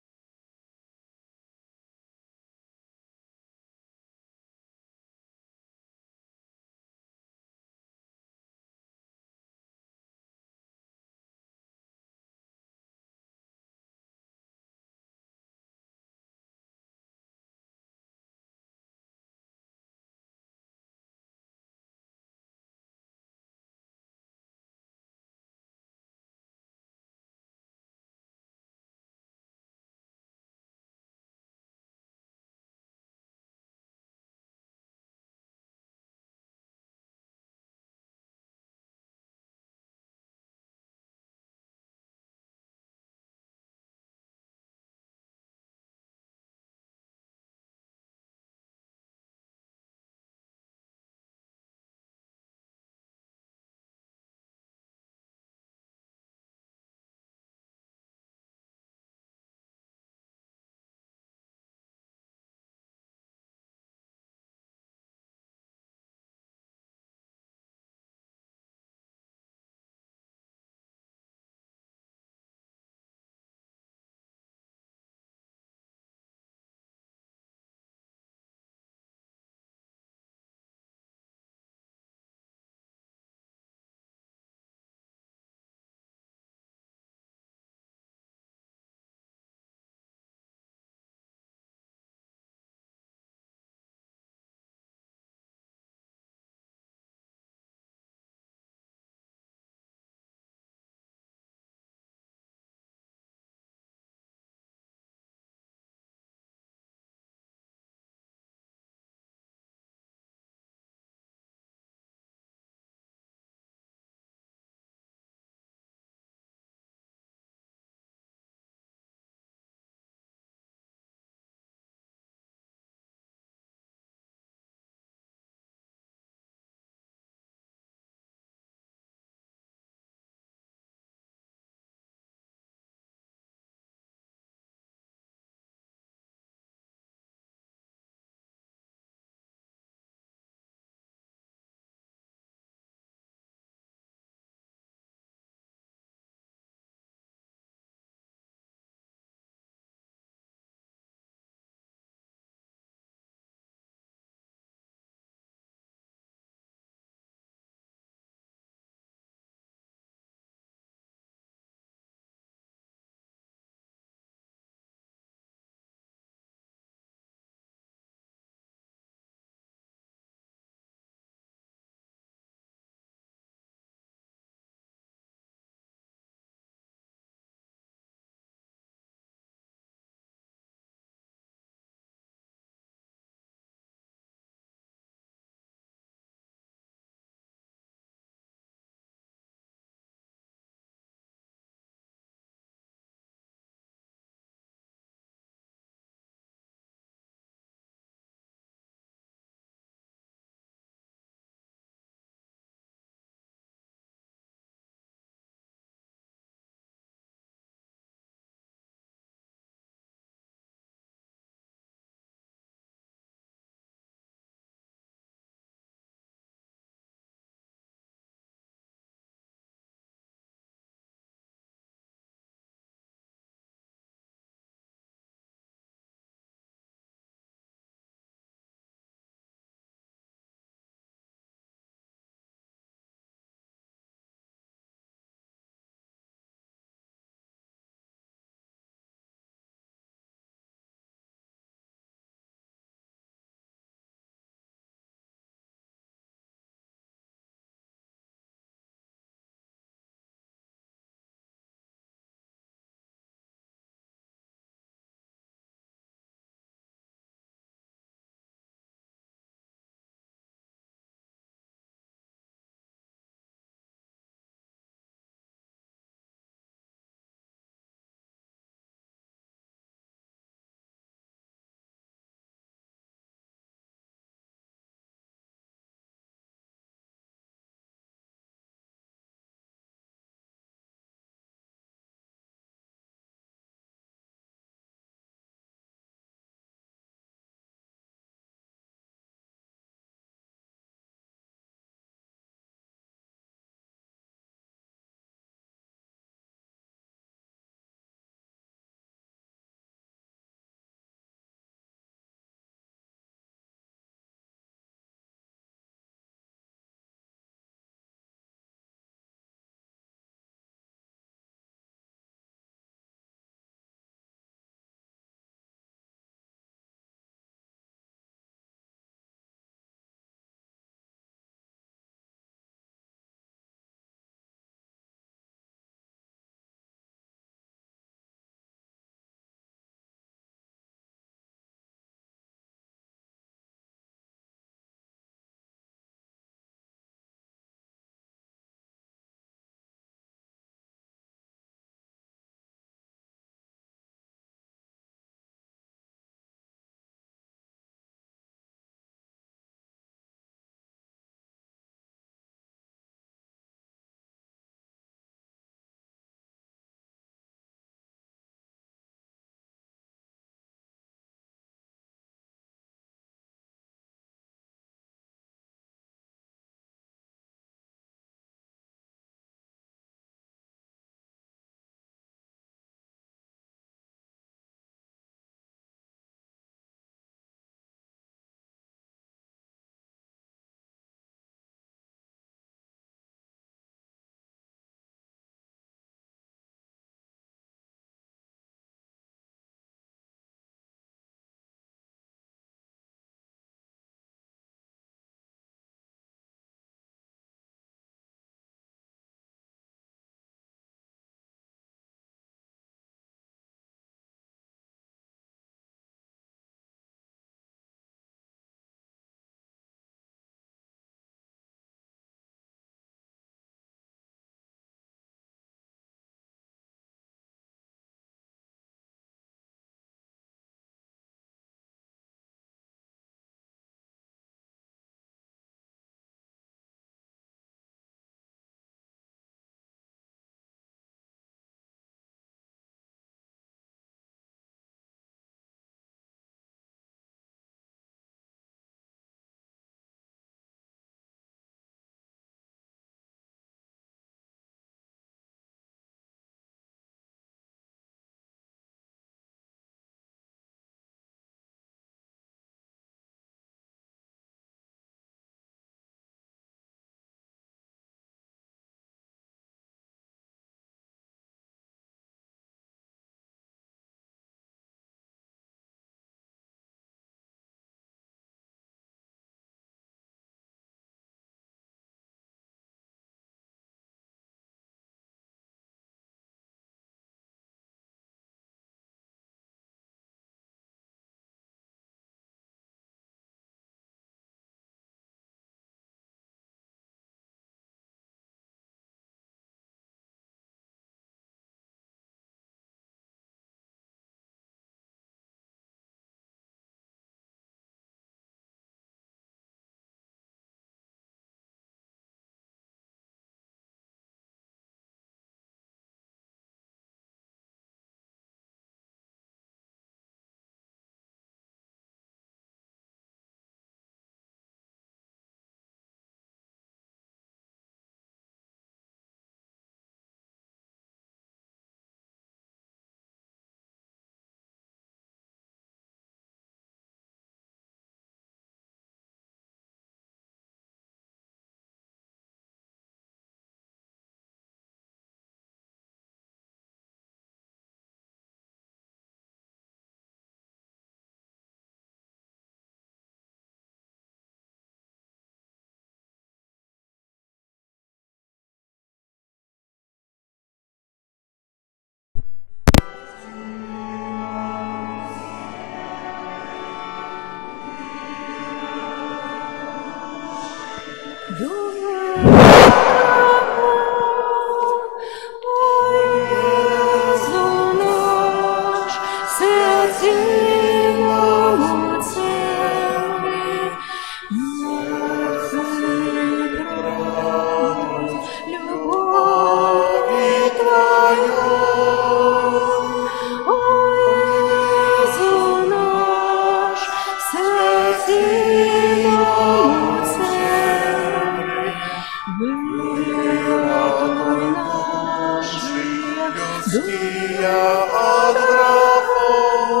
чистия от грехов.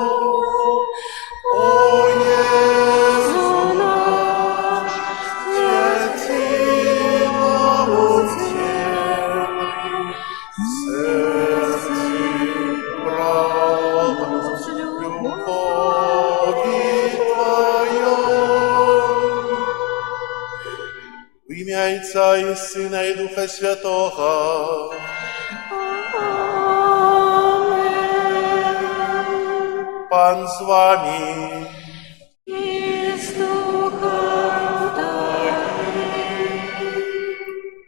О Иисус наш, святи новоутешный, сердце прагнуть любови Твоей. В имя Отца и Сына и Духа Святого. Пан с вами.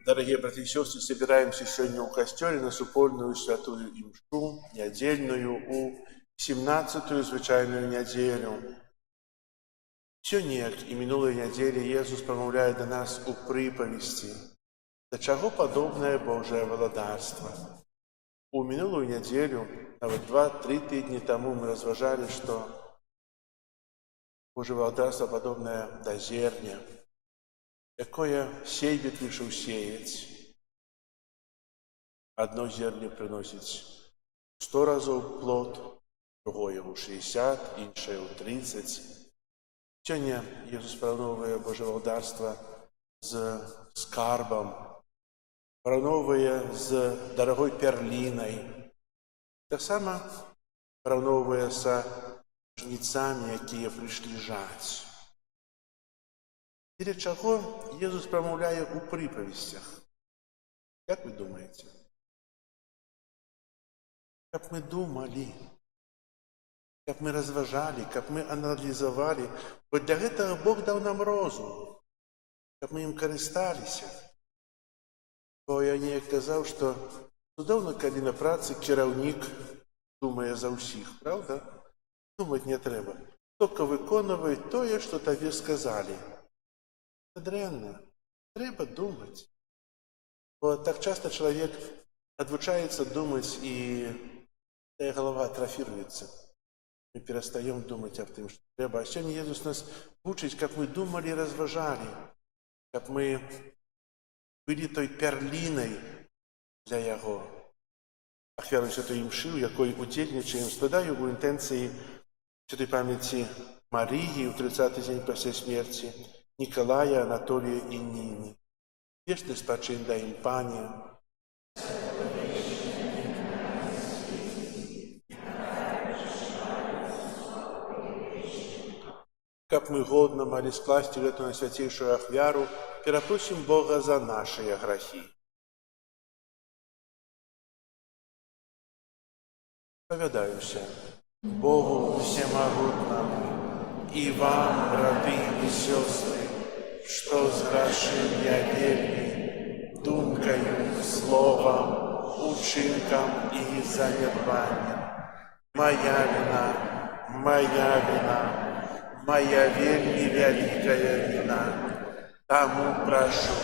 Дорогие братья и сестры, собираемся сегодня у костёля на супольную святую имшу, недельную, у 17-ю звичайную неделю. Сьогодні, як і минулої неділі, Єсус промовляє до нас у приповісті, до чого подобне Божє володарство. У минулую неделю, навіть 2-3 тижні тому, мы разважали, что Божье володарство подобное до зерня, якое сеять вышел сеять. Одно зерня приносит 100 разов плод, другое у 60, іншее у 30. Сьогодні Ісус порівнює Боже володарство з скарбом, порівнює з дорогою перлиною. Так само порівнює з жнецами, які прийшли жать. Для чого Ісус промовляє у приповістях? Як ви думаєте? Як ми думали? Как мы разважали, как мы анализовали. Вот для этого Бог дал нам розум, как мы им користались. Бо я не казав, что судовно, коли на праці керівник думає за усіх, правда? Думати не треба. Тільки виконувати то, що тобі сказали. Це дрянно. Треба думати. Бо так часто чоловік відвчається думати, і голова атрофируется. Мы перестаем думать об том, что треба. А сегодня Иисус нас учит, как мы думали и разважали, как мы были той перлиной для Его. Ахвяру святой имши, якой удельничаем, складаю у интенции святой памяти Марии в 30-й день после смерти, Николая, Анатолия и Нины. Вешний спочин дай им, Пане. Как мы годно молились класть в эту святейшую ахвяру, перепросим Бога за наши грехи. Поведаюся Богу всемогутному и вам, браты и сестры, что сгрешил я вельми, думкою, словом, учинком и занедбанием. Моя вина, моя вельми великая вина. Тому прошу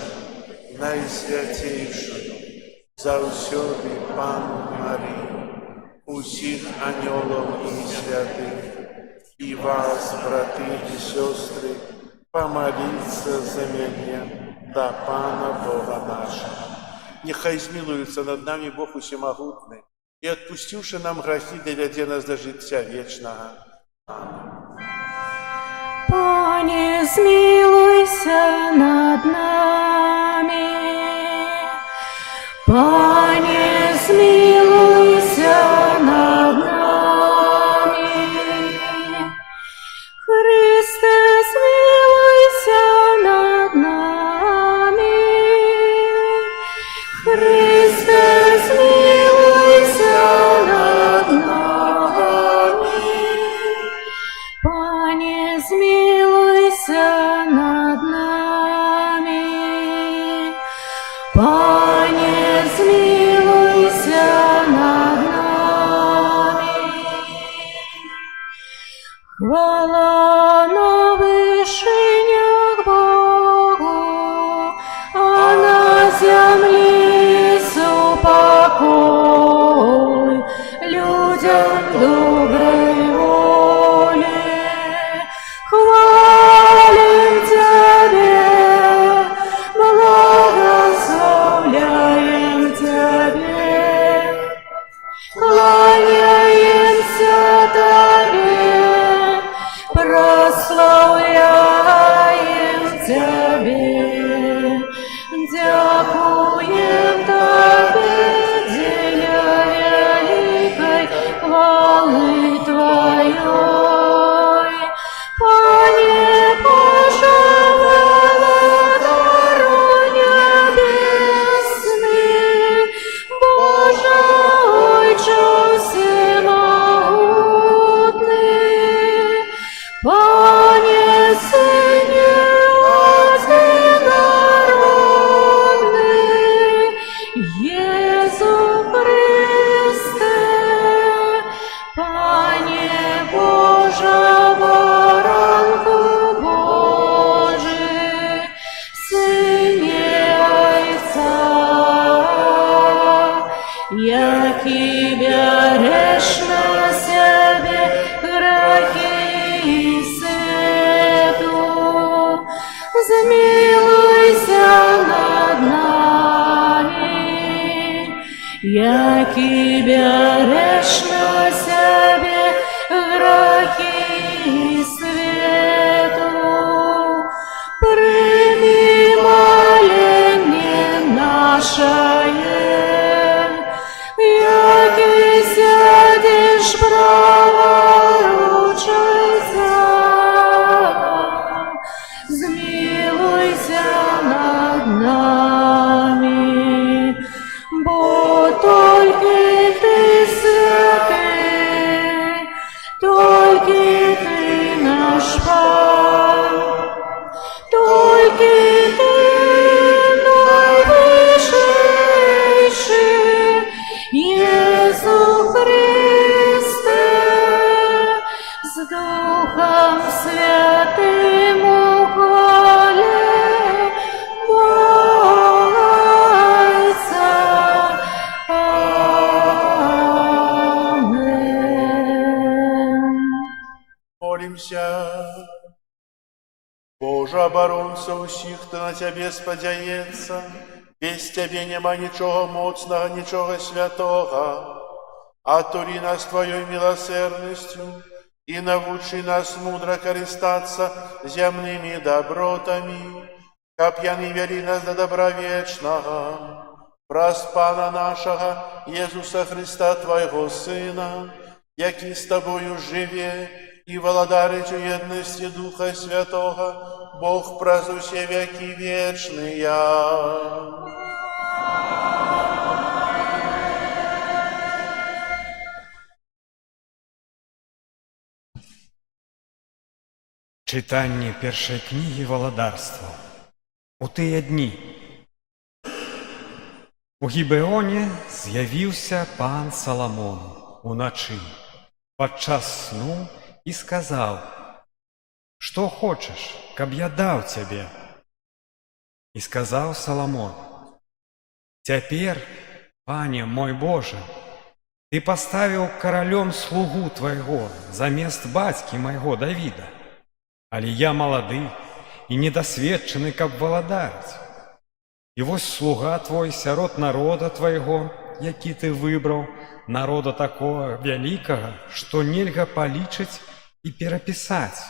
найсвятейшую, заусёды Пану Марию, усіх анёлов и святых, и вас, браты и сестры, помолиться за меня до Пана Бога нашего. Нехай змилуется над нами Бог Всемогутный, и, отпустивши нам грехи, доведе нас до життя вечного. Аминь. Пане, змилуйся над нами. Пане, змилуйся над нами. Христе, змилуйся над нами. Христе, змилуйся над нами. Пане, змилуйся над нами. які береш на себе грехи світу. Змилуйся над нами, які береш на себе грехи світу. Прими моление наше, яки сядешь праворучайся. Змилуйся над нами, бо только Ты святый, только Ты наш Пан, только Ты наивысший, Иисус Христе, с Духом Святым ухваляйся. Аминь. Молимся. Боже, оборонца усіх, хто на Тебе сподяється, без Тебе нема нічого моцного, нічого святого. Отури нас Твоей милосердностью и научи нас мудро користаться земными добротами, как яны вели нас до добра вечного. Прос Пана нашего Иисуса Христа, Твоего Сына, який с Тобою живе и владарить у едности Духа Святого, Бог праз усе веки вечные. Читання першої книги Валадарства. У тыя дні у Гібеоне з'явіўся пан Саламону уначы падчас сну і сказаў: «Што хочаш, каб я даў цябе?» І сказаў Саламон: «Цяпер, пане мой Боже, ты паставіў каралём слугу твайго замест бацькі майго Давіда. Але я малады і недасведчаны, каб валадарыць. І вось слуга твой сярод народа твайго, які ты выбраў, народа такога вялікага, што нельга палічыць і перапісаць.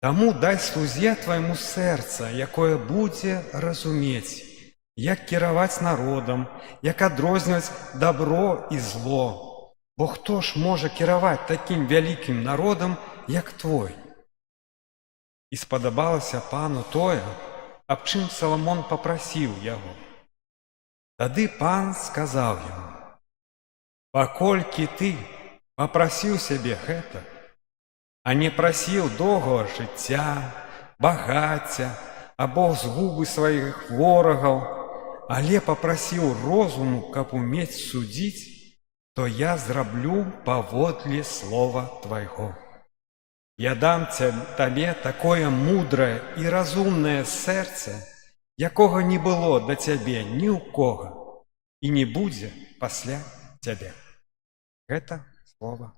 Таму дай слузе твайму сэрца, якое будзе разумець, як кіраваць народам, як адрозніваць дабро і зло. Бо хто ж можа кіраваць такім вялікім народам, як твой?» І спадабалася пану тое, аб чым Саламон папрасіў яго. Тады пан сказаў яму: «Паколькі ты папрасіў сябе гэта, а не прасіў доўгага жыцця, багацця або згубы сваіх ворагаў, але папрасіў розуму, каб умець судзіць, то я зраблю паводле слова твайго. Я дам табе такое мудрае і разумнае сэрца, якога не было да цябе ні ў кога і не будзе пасля цябе». Гэта слова.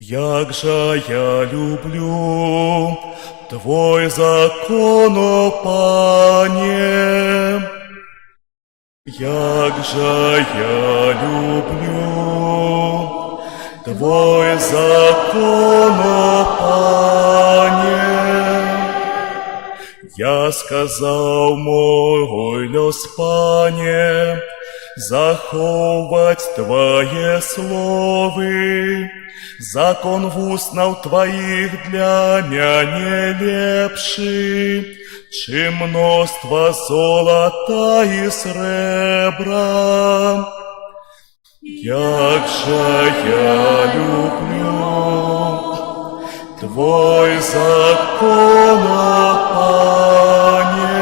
Як же я люблю Твой закон, о Пане, як же я люблю Твой закон, о Пане. Я сказал мой лёс, Пане, заховать Твое словы. Закон вуснаў Твоих для мяне лепшы, чым мноства золота и срэбра. Як же я люблю Твой закон, о Пане.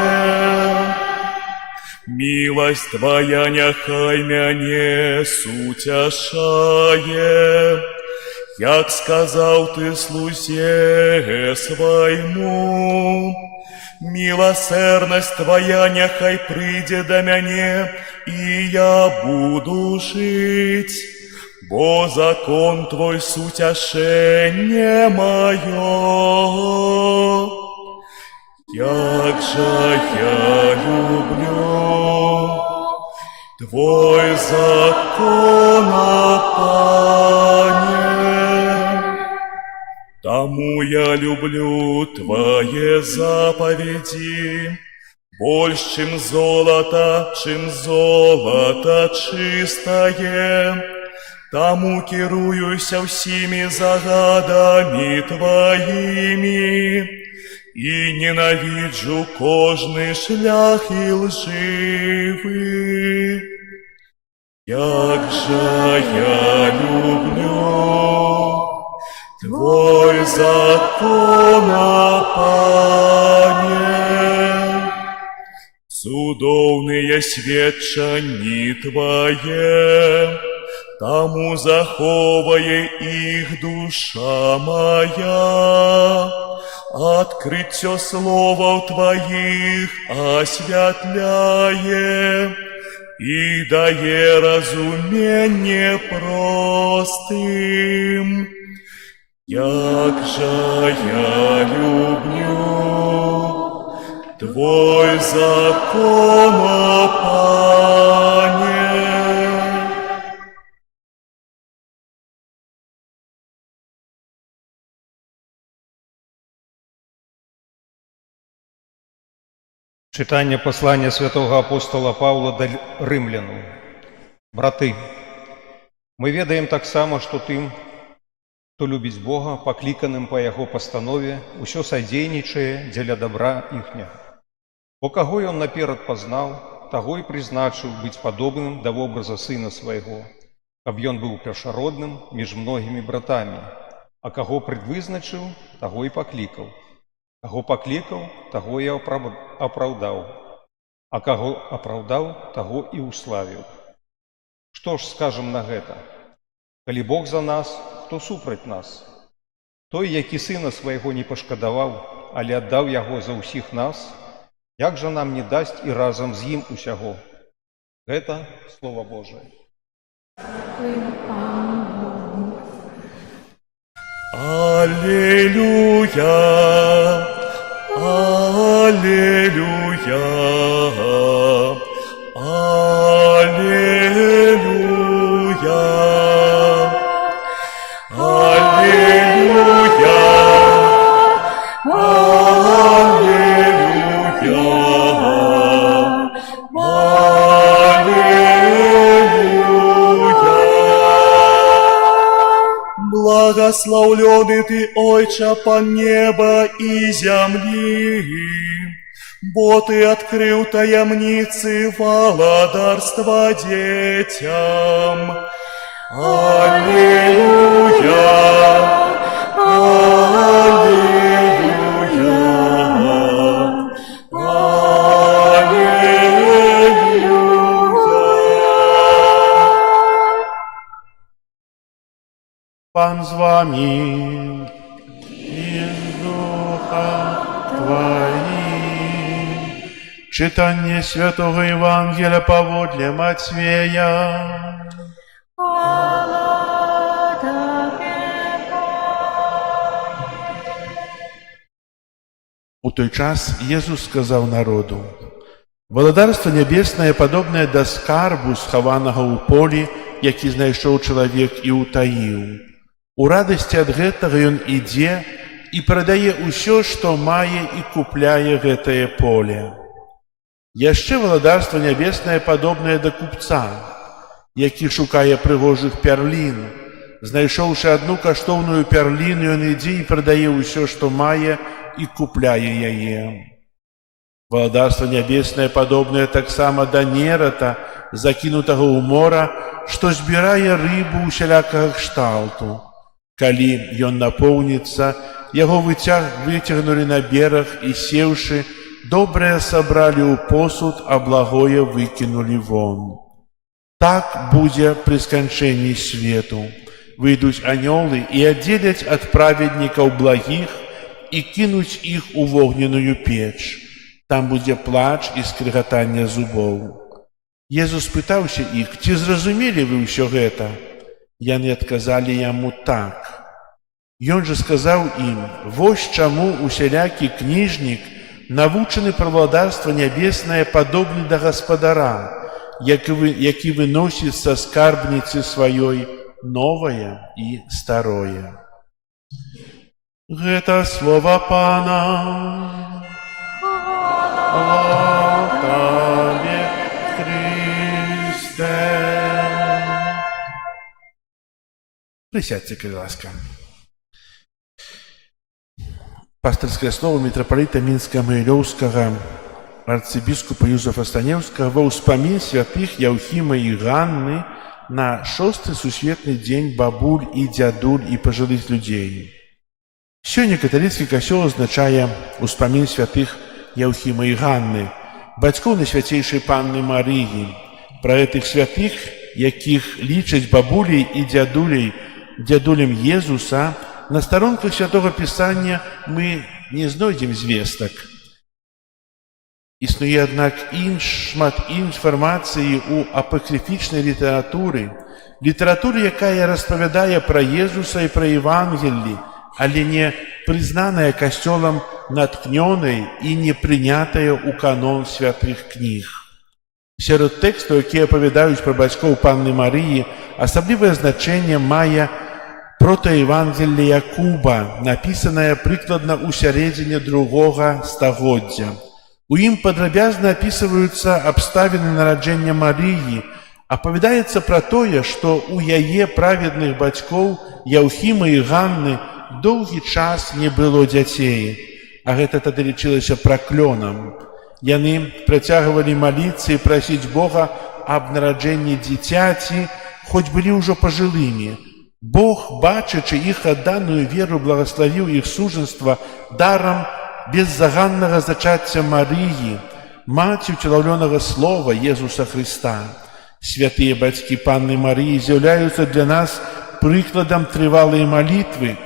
Милость Твоя няхай мяне суцяшае, як сказав ти слузе свайму. Милосердность Твоя няхай прийде до мяне, и я буду жить, бо закон Твой сутяшение мое. Як же я люблю Твой закон, Пане. Тому я люблю Твои заповеди, больше, чем золото чистое. Тому керуюся всеми загадами Твоими, и ненавиджу кожный шлях и лживый. Як же я люблю Твой закон, Пане. Цудовные сведчані Твоє, тому заховає их душа моя. Открытье словов Твоих освятляє и дае разумение простым. Як же я люблю Твой закон, Пане. Читання послання святого апостола Павла до римлян. Браты, мы ведаем таксама, што тым, хто любіць Бога, пакліканым па Яго пастанове, усё садзейнічае дзеля добра іхняга. Бо каго ён наперад пазнаў, таго і прызначыў быць падобным да вобраза Сына Свайго, каб ён быў першародным між многімі братамі, а каго предвызначыў, таго і паклікаў. Каго паклікаў, таго і апраўдаў, а каго апраўдаў, таго і ўславіў. Што ж скажам на гэта? Калі Бог за нас, хто супраць нас? Той, які Сына Свайго не пашкадаваў, але аддаў Яго за ўсіх нас, як жа нам не дасць і разам з ім усяго? Гэта Слова Божае. Аллилуйя, аллилуйя, аллилуйя, аллилуйя, Благословленный Ты, Отче, пан неба и земли, бо Ты открыл таямницы владарства детям. Аллилуйя, аллилуйя, Пан з вами и с Духом Твоим. Читание Святого Евангелия поводле Матвея. У той час Єсус сказав народу: «Владарство небесное подобное до скарбу, схованого у полі, які знайшов чоловік і утаїв. У радості ад гэтага ён ідзе і прадае ўсё, што мае, і купляе гэтае поле. Яшчэ владарство небеснае падобнае да купца, які шукае прыгожых пярлін. Знайшоўшы адну каштоўную пярліну, ён ідзе і прадае ўсё, што мае, і купляе яе. Владарство небеснае падобнае таксама да нерата, закінутага ў мора, што збірае рыбу усялякага кшталту. Калі ён напоўніцца, яго выцягнулі на бераг і, сеўшы, добрае сабралі ў посуд, а благое выкінулі вон. Так будзе пры сканчэнні свету. выйдуць анёлы і аддзеляць ад праведнікаў благіх і кінуць іх у вогненную печ. Там будзе плач і скрыгатанне зубоў. Езус пытаўся іх: ці зразумелі вы ўсё гэта? Яны адказалі яму: так. Ён жа сказаў ім: вось чаму усялякі кніжнік, навучаны пра владарства нябеснае, падобны да гаспадара, які выносіць са скарбніцы сваёй новае і старое. Гэта слова Пана. Слава Табе, Христе. Присядьте, калі ласка. Пастырскае слово митрополита Мінска-Магілёўскага арцыбіскупа Юзефа Станеўскага ва ўспамін святых Яўхіма і Ганны на 6-й сусветны дзень бабуль і дзядуль і пажылых людзей. Сёння каталіцкі касцёл азначае ўспамін святых Яўхіма і Ганны, бацькоў Найсвяцейшай Панны Марыі. Пра гэтых святых, якіх лічаць бабуляй і дзядулем Езуса, на старонках Святога Пісання мы не знойдзем звестак. Існуе, аднак, шмат інфармацыі ў апакрыфічнай літаратуры, якая распавядае пра Езуса і пра Евангеллі, але не прызнаная касцёлам натхнёнай і не прынятая ў канон святых кніг. Сярод тэкстаў, якія апавядаюць пра бацькоў Панны Марыі, асаблівае значэнне мае протаевангелле Якуба, напісанае прыкладна ў сярэдзіне 2 стагоддзя. У ім падрабязна апісваюцца абставіны нараджэння Марыі, апавядаецца пра тое, што ў яе праведных бацькоў Яўхіма і Ганны доўгі час не было дзяцей, а гэта тады лічылася праклёнам. Яны працягвалі маліцца і прасіць Бога аб нараджэнні дзіцяці, хоць былі ўжо пажылымі. Бог, бачачы іх адданую веру, благаславіў іх сужанства дарам беззаганнага зачацця Марыі, маці ўцелаўлёнага слова Езуса Хрыста. Святыя бацькі Панны Марыі з'яўляюцца для нас прыкладам трывалай малітвы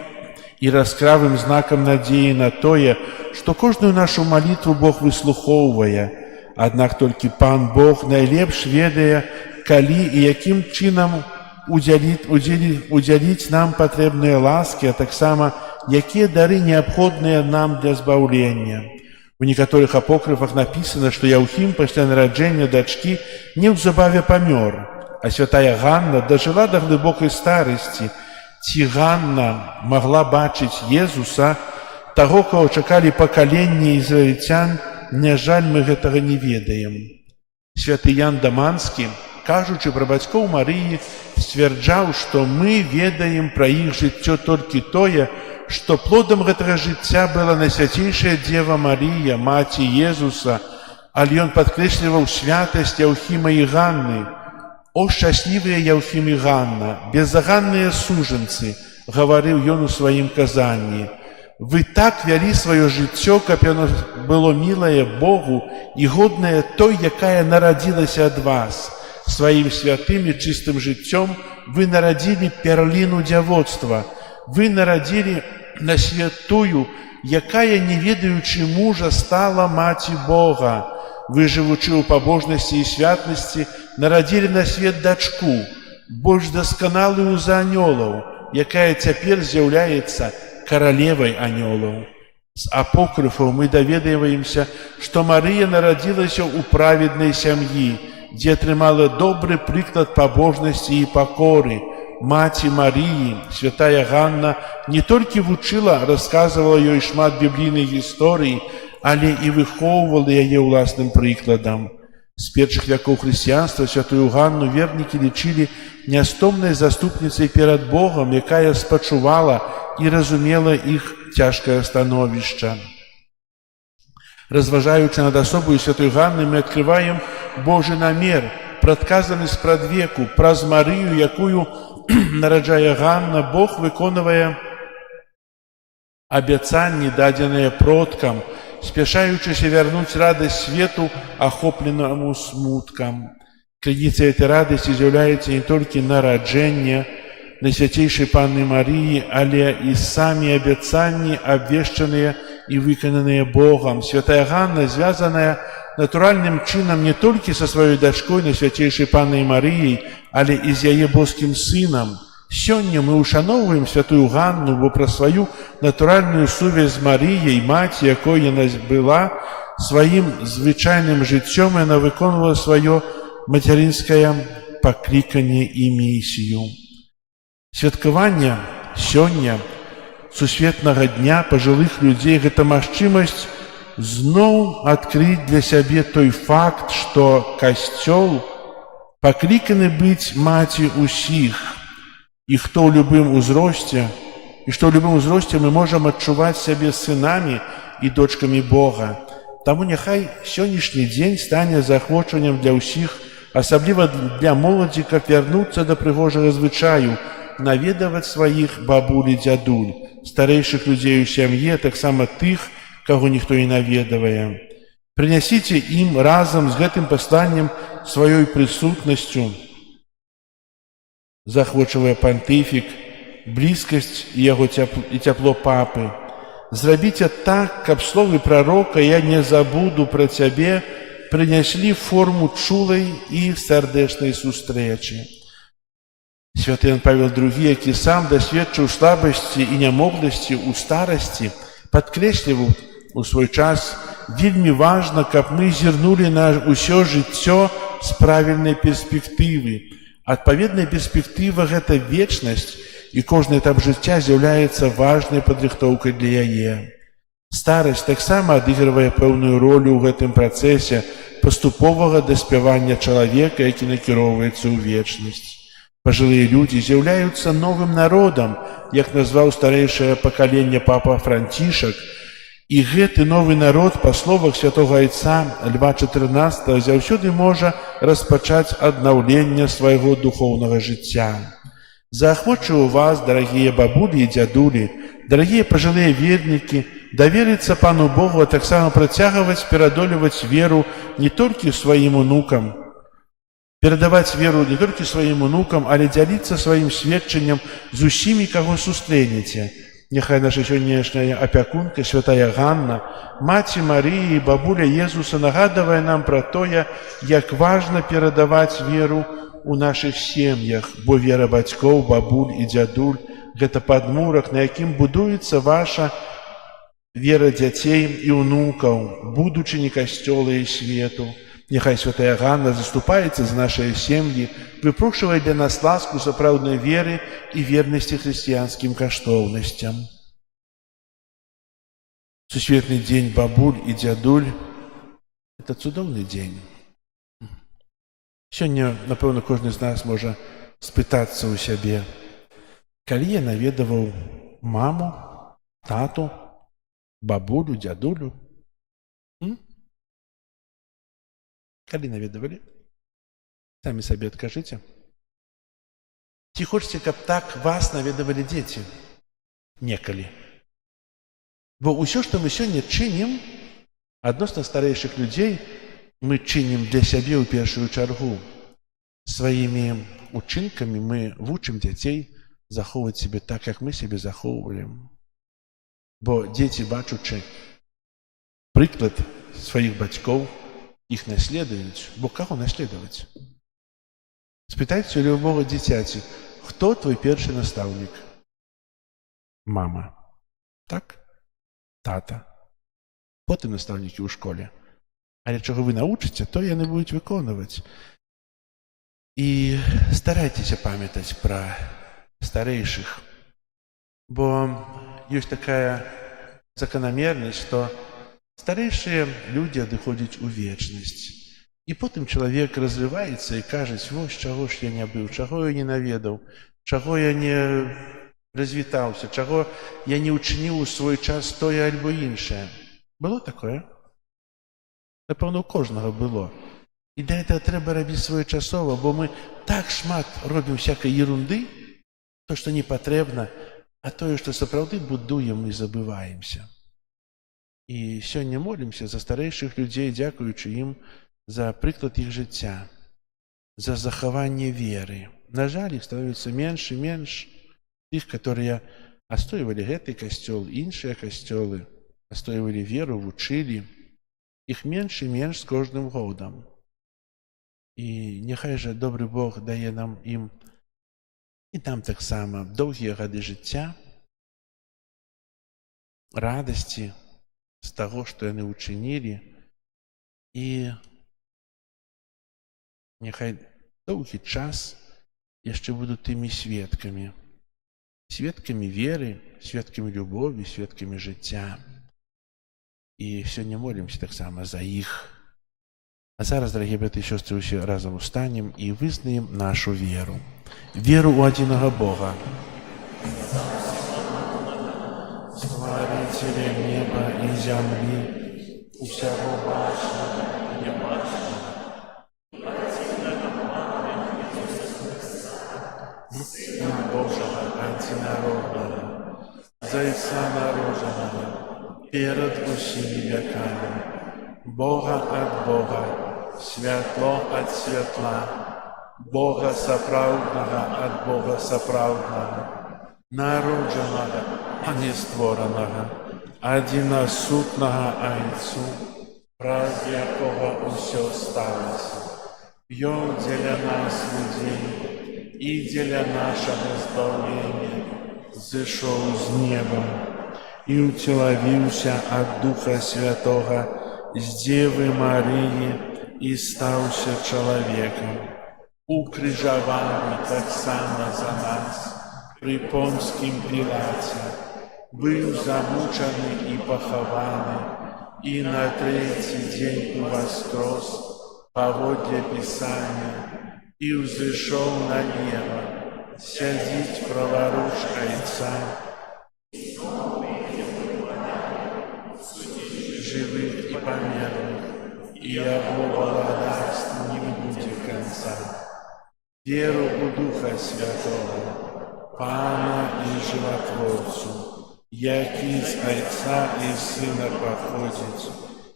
і раскравым знакам надзеі на тое, што кожную нашу малітву Бог выслухоўвае. Аднак толькі Пан Бог найлепш ведае, калі і якім чынам удзяліць нам патрэбныя ласкі, а таксама якія дары неабходныя нам для збаўлення. У некаторых апокрыфах напісана, што Яўхім пасля нараджэння дачкі неўзабаве памёр, а святая Ганна дажыла да глыбокай старасці. Ці Ганна магла бачыць Езуса, таго, каго чакалі пакаленні ізраільцян, на жаль, мы гэтага не ведаем. Святы Ян Даманскі, кажучы пра бацькоў Марыі, сцвярджаў, што мы ведаем пра іх жыццё толькі тое, што плодам гэтага жыцця была Найсвяцейшая Дзева Марыя, маці Езуса, але ён падкрэсліваў святасць Яўхіма і Ганны. «О, шчаслівыя Яўхім і Ганна, беззаганныя сужанцы», гаварыў ён у сваім казанні. «Вы так вялі сваё жыццё, каб яно было мілае Богу і годнае той, якая нарадзілася ад вас. Сваім святым і чыстым жыццём вы нарадзілі перліну дзявоцтва. Вы нарадзілі на свет тую, якая, не ведаючы мужа, стала маці Бога. Вы, жывучы ў пабожнасці і святнасці, нарадзілі на свет дачку, больш дасканалую за анёлаў, якая цяпер з'яўляецца каралевай анёлаў». З апокрыфаў мы даведаемся, што Марыя нарадзілася ў праведнай сям'і, дзе атрымала добры прыклад пабожнасці і пакоры. Маці Марыі, святая Ганна, не толькі вучыла, расказвала ёй шмат біблійных гісторый, але і выхоўвала яе ўласным прыкладам. З першых вякоў хрысціянства святую Ганну вернікі лічылі нястомнай заступніцай перад Богам, якая спачувала і разумела іх цяжкае становішча. Разважаючы над асобаю святой Ганны, мы адкрываем Божы намер, прадказаны спрадвеку, праз Марыю, якую нараджае Ганна, Бог выконвае абяцанні, дадзеныя продкам, спяшаючыся вярнуць радасць свету, ахопленаму смуткам. Крыніцай этой радасці з'яўляецца не толькі нараджэнне, Найсвяцейшай Панны Марыі, але і самі абяцанні, абвешчаныя і выкананыя Богам. Святая Ганна звязаная натуральным чынам не толькі са сваёй дачкой, Найсвяцейшай Паннай Марыяй, але і з яе боскім сынам. Сёння мы ушаноўваем святую Ганну, бо пра сваю натуральную сувязь з Марыяй, маці, якой яна была, сваім звычайным жыццём яна выконвала сваё мацярынскае пакліканне і місію. Святкаванне сёння сусветнага дня пажылых людзей гэта магчымасць зноў адкрыць для сябе той факт, што касцёл пакліканы быць маці ўсіх, і што ў любым узросце мы можам адчуваць сябе сынамі і дочкамі Бога. Таму няхай сённяшні дзень стане заахвочваннем для ўсіх, асабліва для моладзі, каб вярнуцца да прыгожага звычаю, наведаваць сваіх бабуль і дзядуль, старэйшых людзей у сям'і, таксама тых, каго ніхто не наведавае. Прынясіце ім разам з гэтым пасланнем сваёй прысутнасцю, заахвочвае пантыфік, блізкасць і яго цяпло папы. Зрабіце так, каб словы прарока «Я не забуду пра цябе» прыняслі форму чулай і сардэчнай сустрэчы. Святы Ян Павел II, які сам дасведчыў слабасці і нямогласці ў старасці, падкрэсліваў у свой час: вельмі важна, каб мы зірнулі на ўсё жыццё з правільнай перспектывы. Адпаведная перспектыва – гэта вечнасць, і кожны этап жыцця з'яўляецца важнай падрыхтоўкай для яе. Старасць таксама адыгрывае пэўную ролю ў гэтым працэсе паступовага даспявання чалавека, які накіроўваецца ў вечнасць. Пажылыя людзі з'яўляюцца новым народам, як назваў старэйшае пакаленне папа Францішак, і гэты новы народ, па словах святога айца Льва XIV, заўсёды можа распачаць аднаўленне свайго духоўнага жыцця. Заахвочваю вас, дарагія бабулі і дзядулі, дарагія пажылыя вернікі, даверыцца Пану Богу, а таксама працягваць перадолеваць веру не толькі сваім унукам, перадаваць веру не толькі сваім унукам, але дзяліцца сваім сведчаннем з усімі, каго сустрэнеце. Няхай наша сённяшняя апякунка, святая Ганна, маці Марыі і бабуля Езуса нагадвае нам пра тое, як важна перадаваць веру ў нашых сем'ях, бо вера бацькоў, бабуль і дзядуль – гэта падмурак, на якім будуецца ваша вера дзяцей і ўнукаў, будучыні касцёла і свету. Няхай святая Ганна заступаецца за нашыя сем'і, выпрошвае для нас ласку сапраўднай веры і вернасці хрысціянскім каштоўнасцям. Сусветны дзень бабуль і дзядуль – это цудоўны дзень. Сёння, напэўна, кожны з нас можа спытацца ў сябе: калі я наведаваў маму, тату, бабулю, дзядулю? Калі наведавалі? Самі сабе адкажыце. Ці хочаце, каб так вас наведавалі дзеці? Некалі. Бо ўсё, што мы сёння чынім адносна старэйшых людзей, мы чынім для сябе ў першую чаргу. Сваімі учынкамі мы вучым дзяцей захоўваць сябе так, як мы сябе захоўвалі. Бо дзеці, бачучы прыклад сваіх бацькоў, іх наследуюць. Бо каго наследаваць? Спытайце у любога дзіцяці: хто твой першы настаўнік? Мама. Так? Тата. Потым настаўнікі ў школе. Але чаго вы научыце, то яны будуць выконваць. І старайцеся памятаць пра старэйшых. Бо ёсць такая заканамернасць, што старэйшыя людзі адыходзяць у вечнасць. І потым чалавек разрываецца і кажуць: вось чаго ж я не быў, чаго я не наведаў, чаго я не развітаўся, чаго я не ўчыніў у свой час тое альбо іншае. Было такое? Напэўна, у кожнага было. І для гэтага трэба рабіць своечасова, бо мы так шмат робім всякай ерунды, то, што не патрэбна, а тое, што сапраўды будуем, мы забываемся. І сёння молімся за старэйшых людзей, дзякуючы ім за прыклад іх жыцця, за захаванне веры. На жаль, іх становіцца менш і менш. тых, которые отстойвалі гэты касцёл, іншыя касцёлы, отстойвалі веру, вучылі, іх менш і менш з кожным годам. І няхай жа добры Бог дае нам ім і там таксама доўгія гады жыцця, радасці з таго, што яны ўчынілі, і няхай доўгі час яшчэ будуць тымі сведкамі, сведкамі веры, сведкамі любові, сведкамі жыцця. І сёння молімся таксама за іх. А зараз, дарагія браты і сёстры, усе разам устанем і вызнаем нашу веру. Веру ў адзінага Бога, стварыцеля неба і зямлі, усяго бачнага і нябачнага, Сына Божага адзінароднага, Зайца народжанага, перад усімі вякамі, Бога ад Бога, святло ад святла, Бога сапраўднага ад Бога сапраўднага, народжанага, а не створанага, адзінасутнага Айцу, праз якога ўсё сталася. Ён дзеля нас, людзей, і дзеля нашага збаўлення зышоў з неба і ўцелавіўся ад Духа Святога з Дзевы Марыі і стаўся чалавекам. Укрыжаваны таксама за нас пры Понскім Пілаце, быў замучаны і пахаваны, і на трэці дзень уваскрос паводле Пісання, і ўзышоў на неба, сядзіць праваруч Айца, жывых і памерлых, і яго валадарству не будзе канца. Веру ў Духа Святого, Пана і Жыватворцу, які з Айца і Сына паходзіць,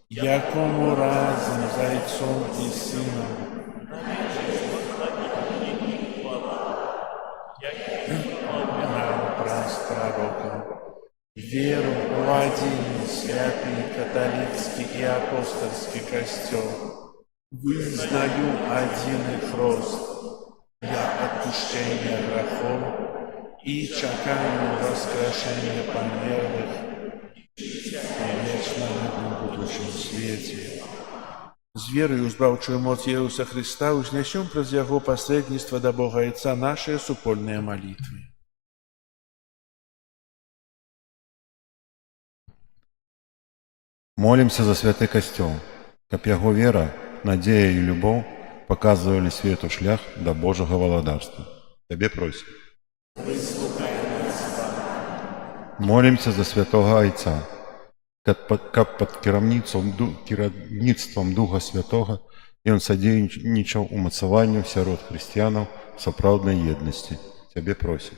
якому разам з Айцом і Сынам веру ў адзіны святы каталіцкі і апостальскі касцёл, вызнаю адзіны хрост для адпушчэння грахоў і чакаю воскрешення памерлых і вечнага ў будучым свеце. З верою ў збаўчую моц Ісуса Христа ўзнясём праз яго пасрэдніцтва да Бога Айца нашыя супольныя малітвы. Молимся за святы касцёл, каб яго вера, надзея і любоў паказвалі свету шлях да Божага валадарства. Табе просім. Молимся за святога Айца, каб пад кіраўніцтвам Духа Святога ён садзейнічаў умацаванню сярод хрысціянаў сапраўднай еднасці. Табе просім.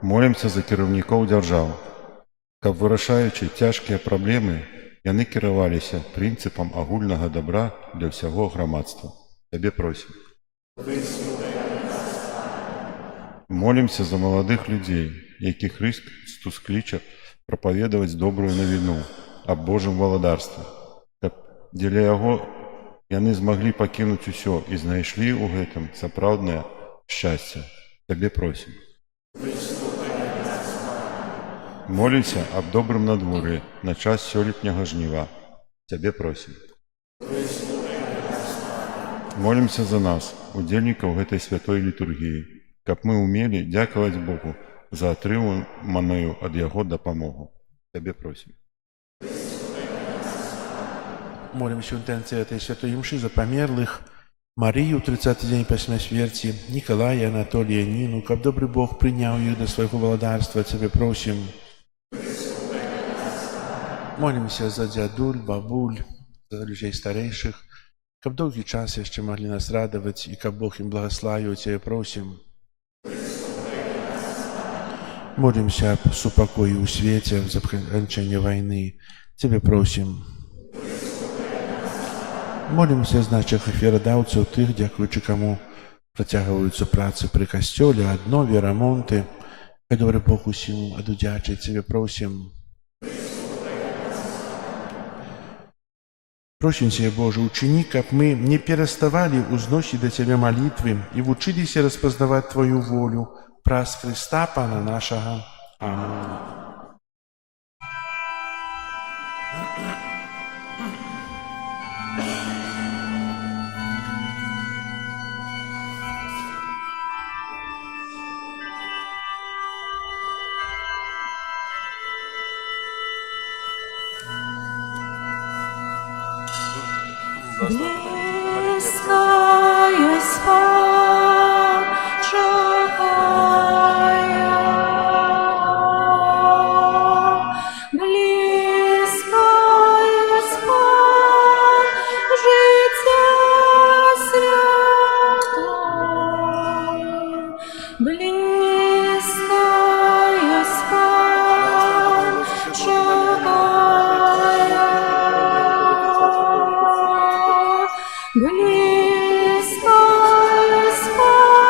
Молимся за кіраўнікоў дзяржаў, каб, вырашаючы цяжкія праблемы, яны кіраваліся прынцыпам агульнага дабра для ўсяго грамадства. Табе просім. Молімся за маладых людзей, якіх Хрыстус кліча прапаведаваць добрую навіну аб Божым валадарстве, каб дзеля яго яны змаглі пакінуць усё і знайшлі ў гэтым сапраўднае шчасце. Табе просім. Молімся аб добрым надвор'і на час сёлетняга жніва. Цябе просім. Молімся за нас, удзельнікаў гэтай святой літургіі, каб мы ўмелі дзякаваць Богу за атрыманую ад яго дапамогу. Цябе просім. Молимся ў інтэнцыі этой святой імшы за памерлых, Марыю 30-й дзень пасля смерці, Нікалая, Анатолія, Ніну, каб добры Бог прыняў іх да свайго валадарства. Цябе просім. Молимся за дзядуль, бабуль, за людзей старэйшых, каб доўгі час яшчэ маглі нас радаваць і каб Бог ім благаславіў. Цябе просім. Молимся аб супакоі ў свеце, за заканчэнне вайны. Цябе просім. Молимся з нашых аферадаўцаў, тых, дзякуючы каму Працягваюцца працы пры касцёле, аднове, рамонты. Хай добры Бог усім адудзячыць, Цябе просім. Просім Цябе, Боже, учыні, каб мы не пераставалі ўзносіць да Цябе малітвы і вучыліся распазнаваць Тваю волю праз Хрыста, Пана нашага. Амінь. Близкая спать, чакая. Близкая спать, життя святое. Близкая спать, чакая. Близкая спать,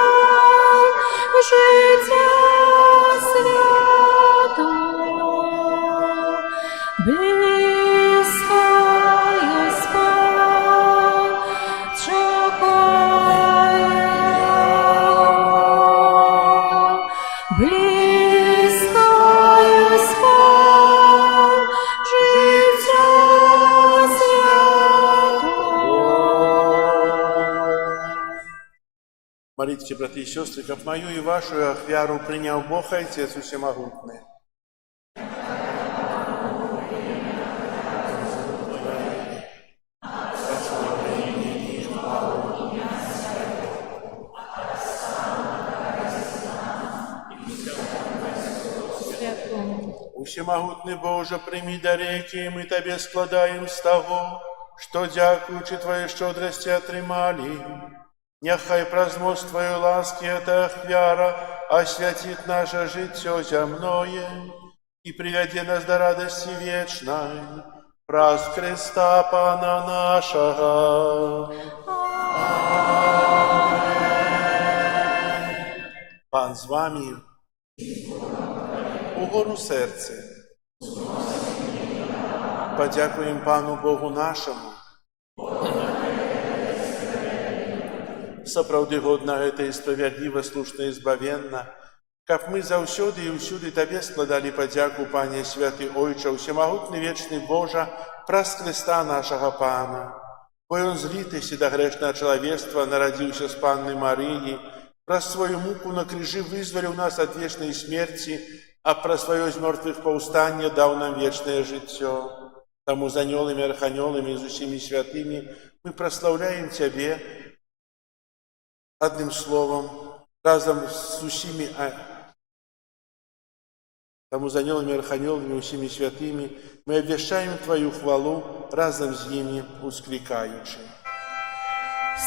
життя святое. Близкая спать, чакая. Близкая спать, життя Молитесь, братья и сестры, как мою и вашу ахвяру принял Бог Отец Всемогутный. Всемогутный Боже, прими дарейки, мы Тебе складаем с того, что, дякуючи Твоей щедрости, отрымали. Нехай праз мост Твоей ласки эта ахвяра освятит наше житье земное и приведе нас до радости вечной. Праз Христа Пана нашего. Пан з вами. Угору серце. Подякуємо Пану Богу нашому. Сапраўды годна гэта і справядліва, слушна і збавенна, каб мы заўсёды і ўсюды Табе складалі падзяку, Пане святы Ойча, усемагутны вечны Божа, праз Хрыста нашага Пана. Бо Ён з літасці да грэшнага чалавецтва нарадзіўся з Панны Марыі, праз сваю муку на крыжы вызваліў нас ад вечнай смерці, а праз сваё з мёртвых паўстанне даў нам вечнае жыццё. Таму з анёламі, арханёламі і з усімі святымі мы праслаўляем Цябе, одним словом, разом с усими, тому с анёлами, арханёлами, усими святыми, мы обвещаем Твою хвалу, разом с ними ускликаючи.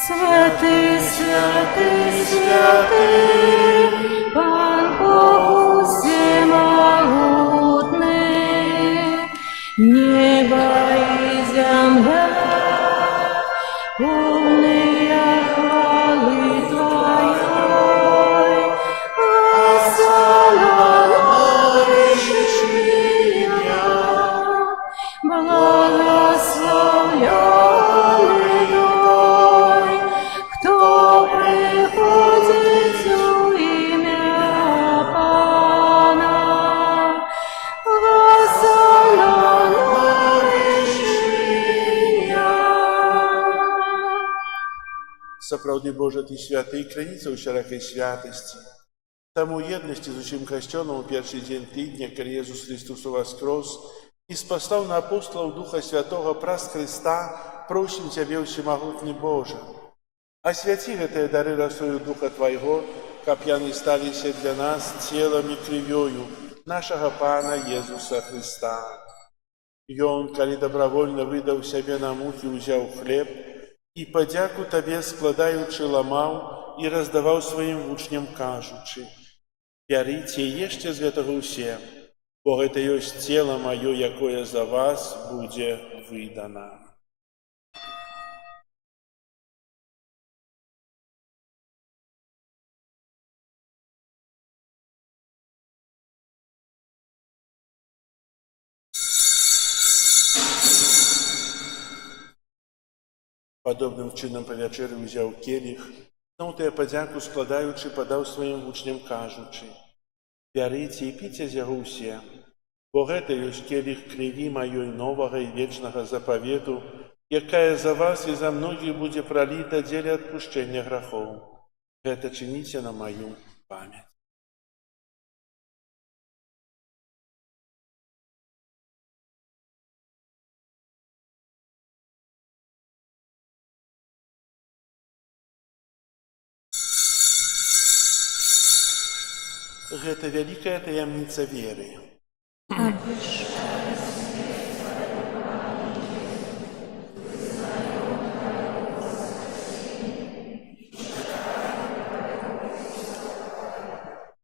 Святый, святый, святый, Пан Бог всемогутный, небо и земля, полные хвалы Твоей, осоловавшие, благословенный Той, кто приходит у имя Пана, Сапраўды, Божа, Ты святы, краніца ўсялякай святасці. Таму еднасці з усім касцёлам у першы дзень тыдня, калі Езус Христос уваскрос і спаслаў на апостолаў Духа Святога праз Хрыста, просім Цябе, усемагутны Божа. Асвяці гэтыя дары расою Духа Твайго, каб яны сталіся для нас целам і крывёю нашага Пана Езуса Хрыста. Ён, калі дабравольна выдаў сябе на мукі, узяў хлеб і падзяку Табе складаючы ламаў і раздаваў сваім вучням, кажучы: «Бярыце і ешце з гэтага ўсе, бо гэта ёсць цела маё, якое за вас будзе выдана». Падобным чынам па вячэры ўзяў келіх, зноў тыя падзяку складаючы, падаў сваім вучням, кажучы: «Бярыце і піце з яго ўсе, бо гэта ёсць келіх крыві маёй новага і вечнага запавету, якая за вас і за многіх будзе праліта дзеля адпушчэння грахоў. Гэта чыніце на маю памяць». Гэта вялікая таямніца веры.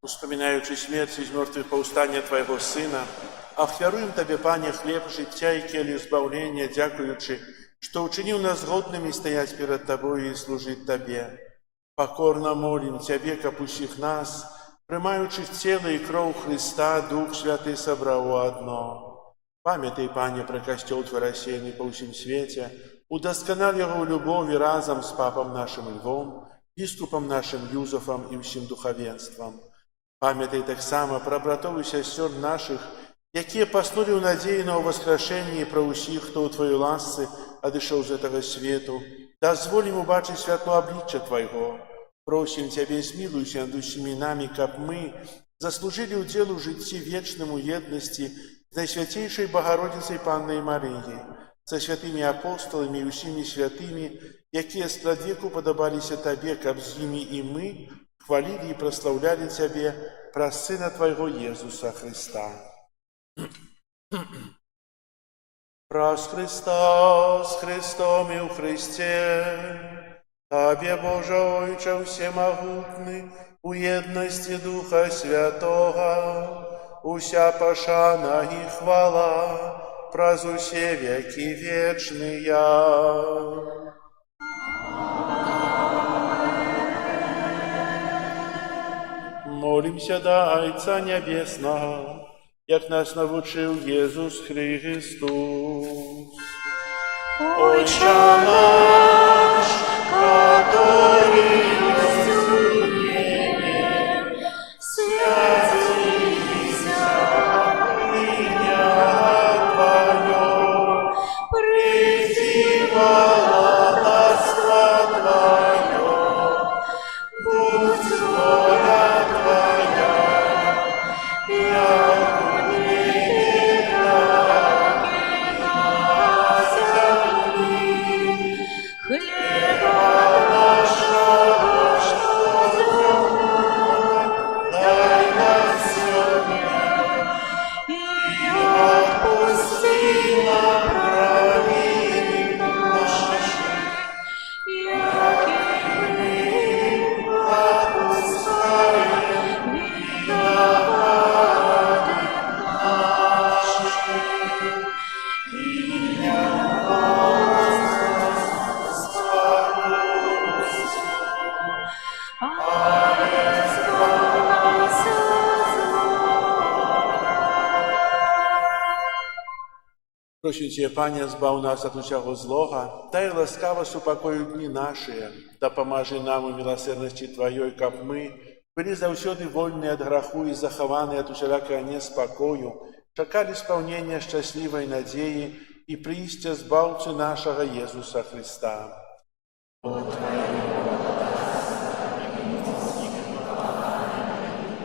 Успамінаючы смерць і з мёртвых паўстання Твайго Сына, ахвяруем Табе, Пане, хлеб жыцця і келіх збаўлення, дзякуючы, што ўчыніў нас годнымі стаяць перад Табою і служыць Табе. Пакорна молім Цябе, каб усіх нас, прымаючых цела і кроў Хрыста, Дух Святы сабраў у адно. Памятай, Пане, пра касцёл Твой рассеяны па ўсім свеце, удасканал яго ў любові разам з папам нашым Львом, біскупам нашым Юзафам і ўсім духавенствам. Памятай таксама пра братоў і сясцёр нашых, якія паснулі ў надзеі на ўваскрашэнне, і пра ўсіх, хто ў Тваёй ласцы адышоў з гэтага свету. Дазволім убачыць святло аблічча Твайго. Просім Цябе, змілуйся над усімі намі, каб мы заслужылі ўдзел у жыцці вечным у еднасці з Найсвяцейшай Багародзіцай Паннай Марыяй, са святымі апостоламі і усімі святымі, якія спрадвеку падабаліся Табе, каб з імі і мы хвалілі і праслаўлялі Цябе праз Сына Твайго Езуса Хрыста. Праз Христа, з Христом і ў Христе, Табе, Боже Ойче всемогутный, у едности Духа Святого, уся пошана и хвала, праз усе веки вечные. Молимся до Отца Небесного, як нас навучил Иисус Христос. Отче наш, который есть в небе, святится имя Твое, приди царство Твое, будь воля Твоя, яко в небе, так и на земле. Хлеба нашего, что дай нам сегодня, и отпусти нам провины наши, яки мы отпускаем виноватым нашим, и не Просім Цябе, Пане, збаў нас ад усяго злога, дай ласкава супакою дні нашыя, дапамажы нам у міласэрнасці Тваёй, каб мы былі заўсёды вольныя ад граху і захаваныя ад усялякага неспакою, чакалі спаўнення шчаслівай надзеі і прыйсця збаўцы нашага Езуса Хрыста.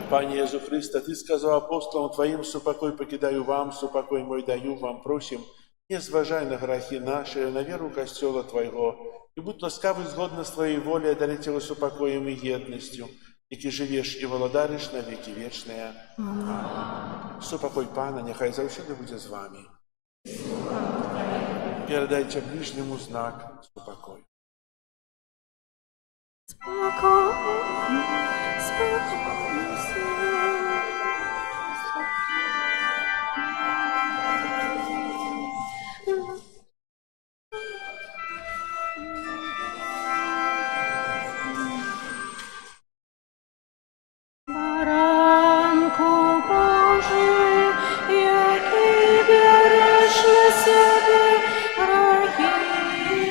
Пане Езу Христа, Ты сказаў апостолам Твоим: «Супакой покидаю вам, супакой мой даю вам». Просим, не зважай на грахи наши, на веру Костела Твоего, и будь ласкавы згодно с Твоей волей одарить его супакоем и едностью, які живеш и владариш на веки вечные. Супакой Пана, нехай заўсёды будзе з вами. Передайте ближнему знак супакой. Baranku Boży, jaki bierzesz na siebie grzechy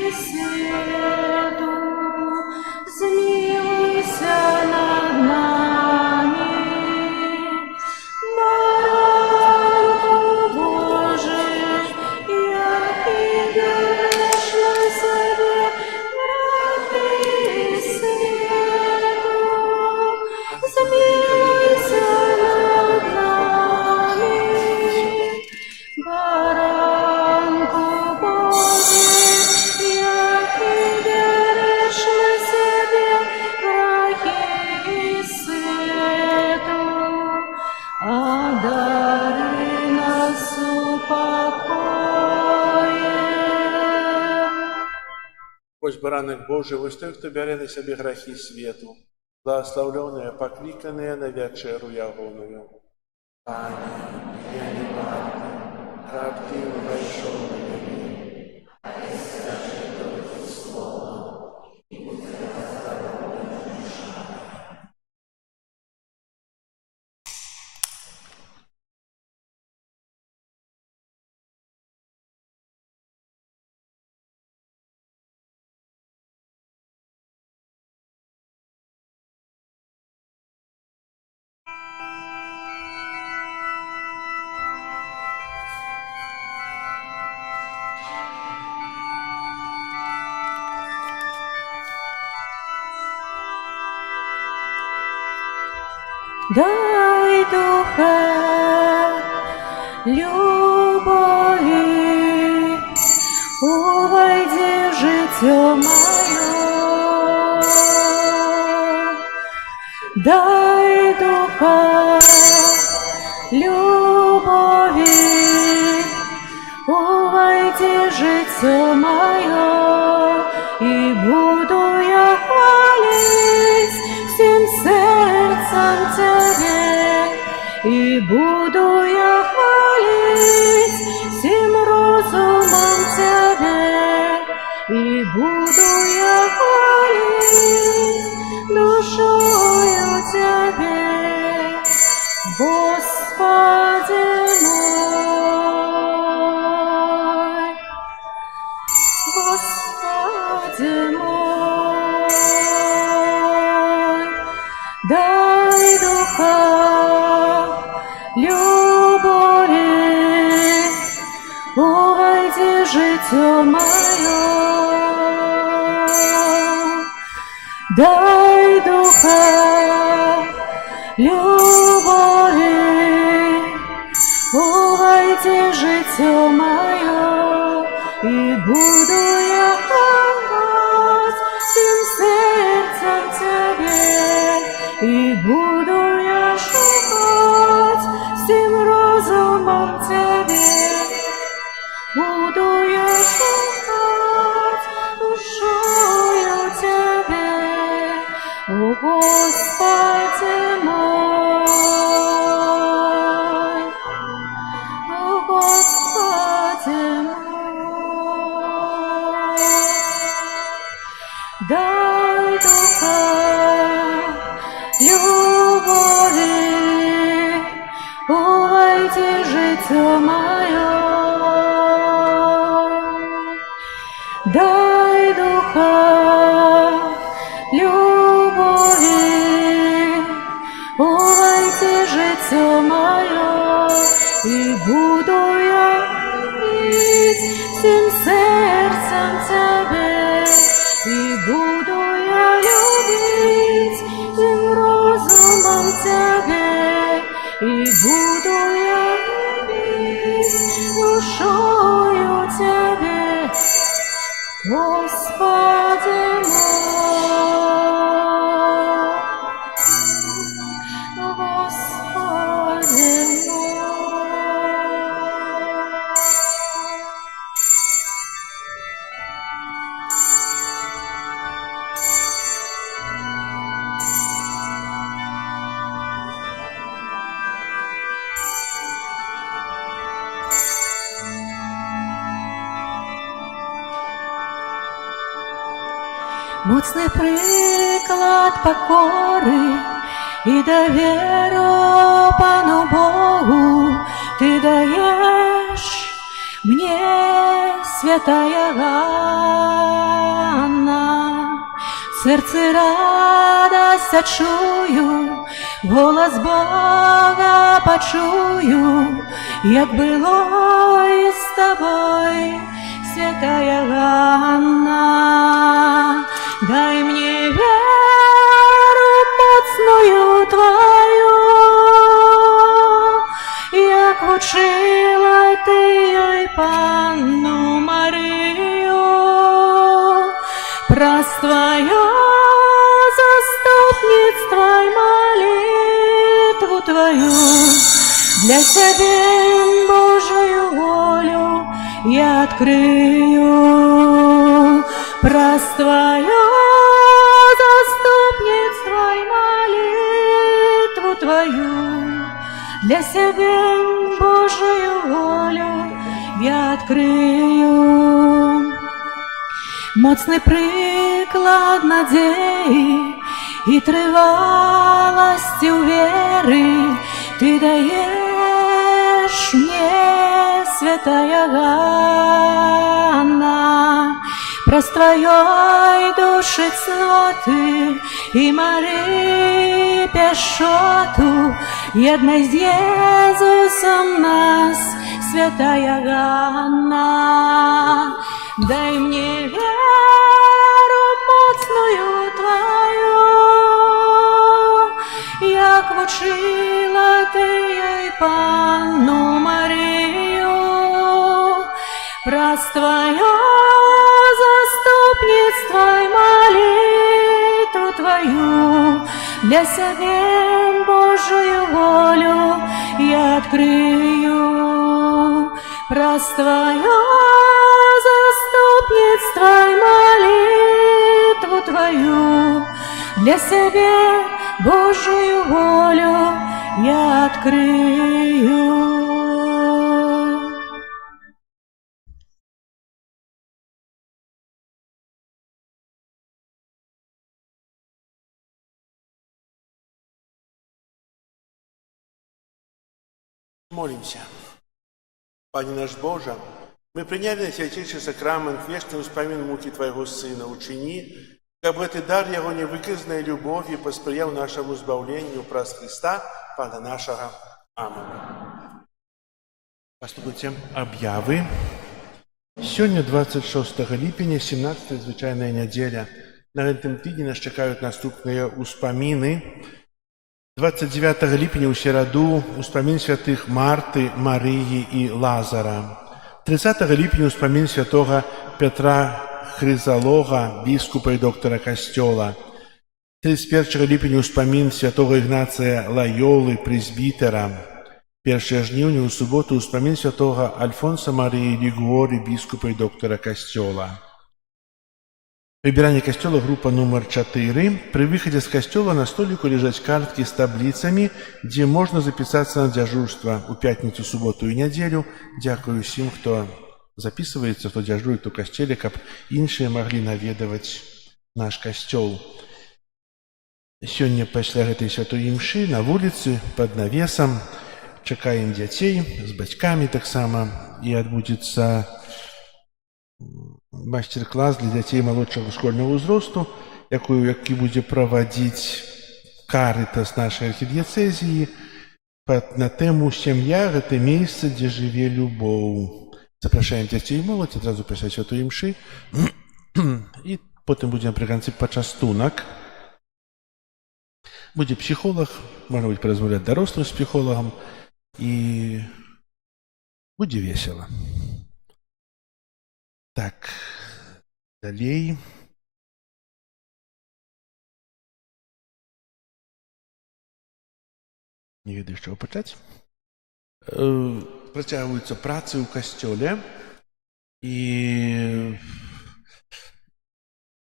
избранных Божий, той, кто бере на себе грехи свету, благословленные, покликанные на вечеру ягоную. Пане, я не вартий, раб Ти увійшов на мене. Скажи только слово, і буде оздоровлена душа. Дай духа любові, увойди в життя моє. Дай духа любові, увойди в життя моє, і буду я хвалить всім серцем Тебе, і буду я хвалить всім розумом Тебе, і буду я хвалить душою Тебе, Господи мой, Господи мой. Дай духа любові, увойди в життя моє. Дай духа любові, увойди в життя моє, і буду я хвалить всім серцем Тебе, і буду я шукать всім розумом Тебе, буду я шукать душою Тебе, о Господи мой, о Господи мой. Дай духа любові, увойди в життя моє. Дай духа любові, увойди в життя моє, і буду я любить всім серцем Тебе, і буду я любить всім розумом Тебе, і буду я любить душою Тебе, Господи мой, Господи мой. Моцний приклад покори і довіру Пану Богу ти даєш мне, святая Ганна. В серці радость чую, голос Бога почую, як було із тобою, святая Ганна. Дай мне веру моцную Твою, як учила Ти й Панну Марію, праз Твое заступництво й молитву Твою, для Себе Божию волю я открою. Прос Твое заступництво и молитву Твою для себя Божию волю я открою. Моцний приклад надії і тривалості у віри Ти даєш мне, святая Ганна, прос Твоей души цноты и Марии пешоту, едной с Иисусом нас, святая Ганна. Дай мне веру моцную Твою, як вучила Ты ей Панну Марию. Прос Твое заступництво и молитву Твою для себя Божию волю я открою. Прос Твое заступництво и молитву Твою для себя Божию волю я открою. Молимся. Пане наш Боже, мы приняли на святейший сакрамент вечный успомин муки Твоего Сына. Учини, как бы этот дар Его невыказанной любовью посприял нашему избавлению праз Христа, Пана нашего. Аминь. Поступайте объявы. Сегодня 26 липеня, 17-я звычайная неделя. На этом тыдні нас чекают наступные успомины. 29 липеня у середу успомин святых Марты, Марии и Лазара. 30 липеня успомин святого Петра Хризалога, бискупа и доктора Костела. 31 липеня успомин святого Игнация Лайолы, презбитера. 1 жнивня у субботу успомин святого Альфонса Марии Лигуори, бискупа и доктора Костела. Выбирание костела, группа номер 4. При выходе с костела на столику лежат картки с таблицами, где можно записаться на дежурство у пятницу, субботу и неделю. Дякую всем, кто записывается, кто дежурит у костеле, как иншие могли наведывать наш костел. Сегодня после этой святой имши на улице под навесом чекаем детей с батьками так само, и отбудется мастер-класс для детей молодшего школьного возрасту, який буде проводить Каритас нашей архидиецезии на тему «Семья – это место, где живе любовь». Запрашаем детей и молодь, одразу після святої мши, і потім будемо при конце почастунок. Буде психолог, можно будет поразмовлять дорослым с психологом, и будет весело. Так, далей. Не ведаю, з чого почати. Працягваюцца працы ў касцёле, і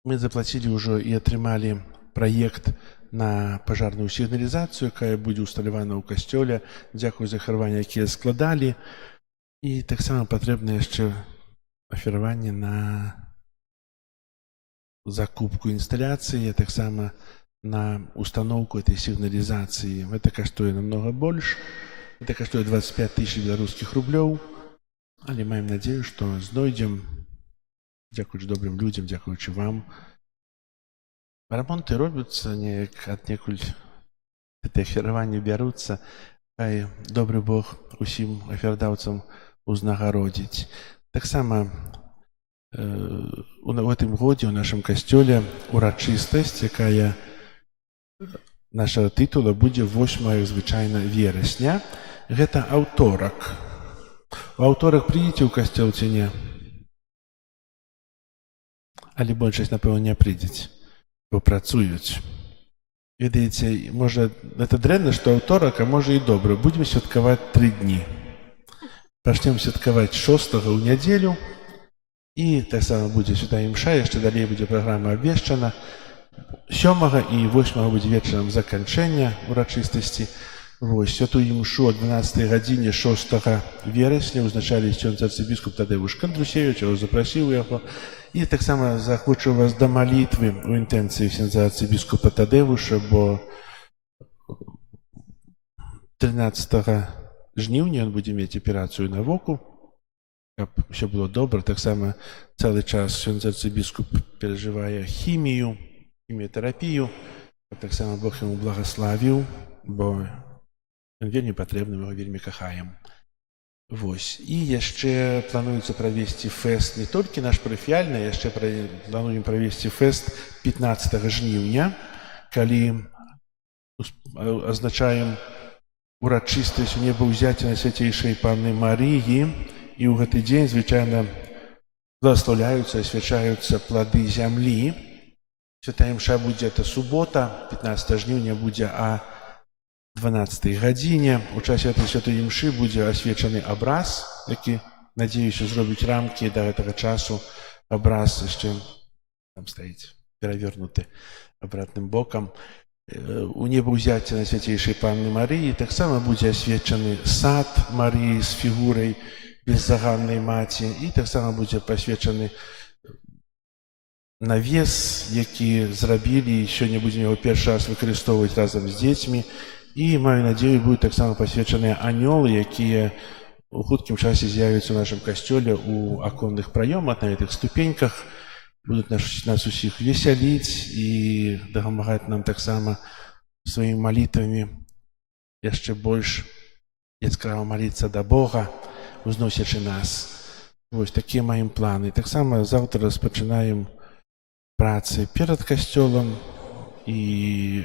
мы заплатили ўжо і атрымалі праект на пажарную сігналізацыю, якая будзе ўсталявана ў касцёле. Дзякую за ахвяраванні, якія складалі. І таксама патрэбна яшчэ аферванне на закупку інсталяцыі, а таксама на установку этой сигнализации. Это каштуе намного больше. Это каштуе 25 000 белорусских рублёў. Але маем надею, что знойдзем, дзякуючы добрым людям, дзякуючы вам. Рамонты робяцца неяк аднекуль гэтыя аферванні бяруцца. Хай добры Бог усім афердаўцам узнагародзіць. Таксама у гэтым годзе ў нашым касцёле урачыстасць, якая нашага тытула будзе 8 звычайна верасня. Гэта аўторак. У аўторак прыйдзеце ў касцёл ці не? Але большасць, напэўна, не прыйдзець, бо працуюць. Ведаеце, можа, гэта дрэнна, што аўторак, а можа і добра. Будзем святкаваць 3 дні. Пачнем святкаваць 6 ў нядзелю, І так само будзе святая імша, яшчэ далей будзе праграма абвешчана. 7 і 8 будзе вечарам заканчэння урачыстасці. Вось, святую імшу о 12 гадзіне 6 верасня узначалі ксёндз арцыбіскуп Тадеуш Кандрусевіч, я запрасіў яго. І таксама захочу вас да малітвы ў інтэнцыі ксёндза арцыбіскупа Тадеуша, бо 13 жніўня ён будзе мець аперацыю на воку, каб усё было добра. Таксама цэлы час ксёндз арцыбіскуп перажывае хіміятэрапію, таксама Бог яму благаславіў, бо ён вельмі патрэбны, мы яго вельмі кахаем. Вось. І яшчэ плануецца правесці фэст не толькі наш парафіяльны, яшчэ плануем правесці фэст 15 жніўня, калі азначаем урачыстасць небаўзяцця Свяцейшай Панны Марыі, і ў гэты дзень звычайна благаслаўляюцца, асвячаюцца плады зямлі. Святая імша будзе, это субота, 15 жніўня будзе о 12 гадзіне. У часе этой святой імшы будзе асвечаны абраз, які, надеюся, зробіць рамкі да гэтага часу. Абраз яшчэ там стаіць перавернуты абратным бокам. У небаўзяцця на Свяцейшай Панны Марыі таксама будзе асвечаны сад Марыі з фігурай беззаганнай маці, і таксама будзе пасвечаны навес, які зрабілі, сёння будзем яго першы раз выкарыстоўваць разам з дзецьмі. І, маю надзею, будуць таксама пасвечаныя анёлы, якія у хуткім часе з'явяцца ў нашым касцёле ў аконных праёмах, на гэтых ступеньках, будуць нас усіх весяліць і дапамагаць нам таксама сваімі малітвамі яшчэ больш яскрава маліцца да Бога, узносячы нас. Вось такія маім планы. Таксама заўтра распачынаем працы перад касцёлам і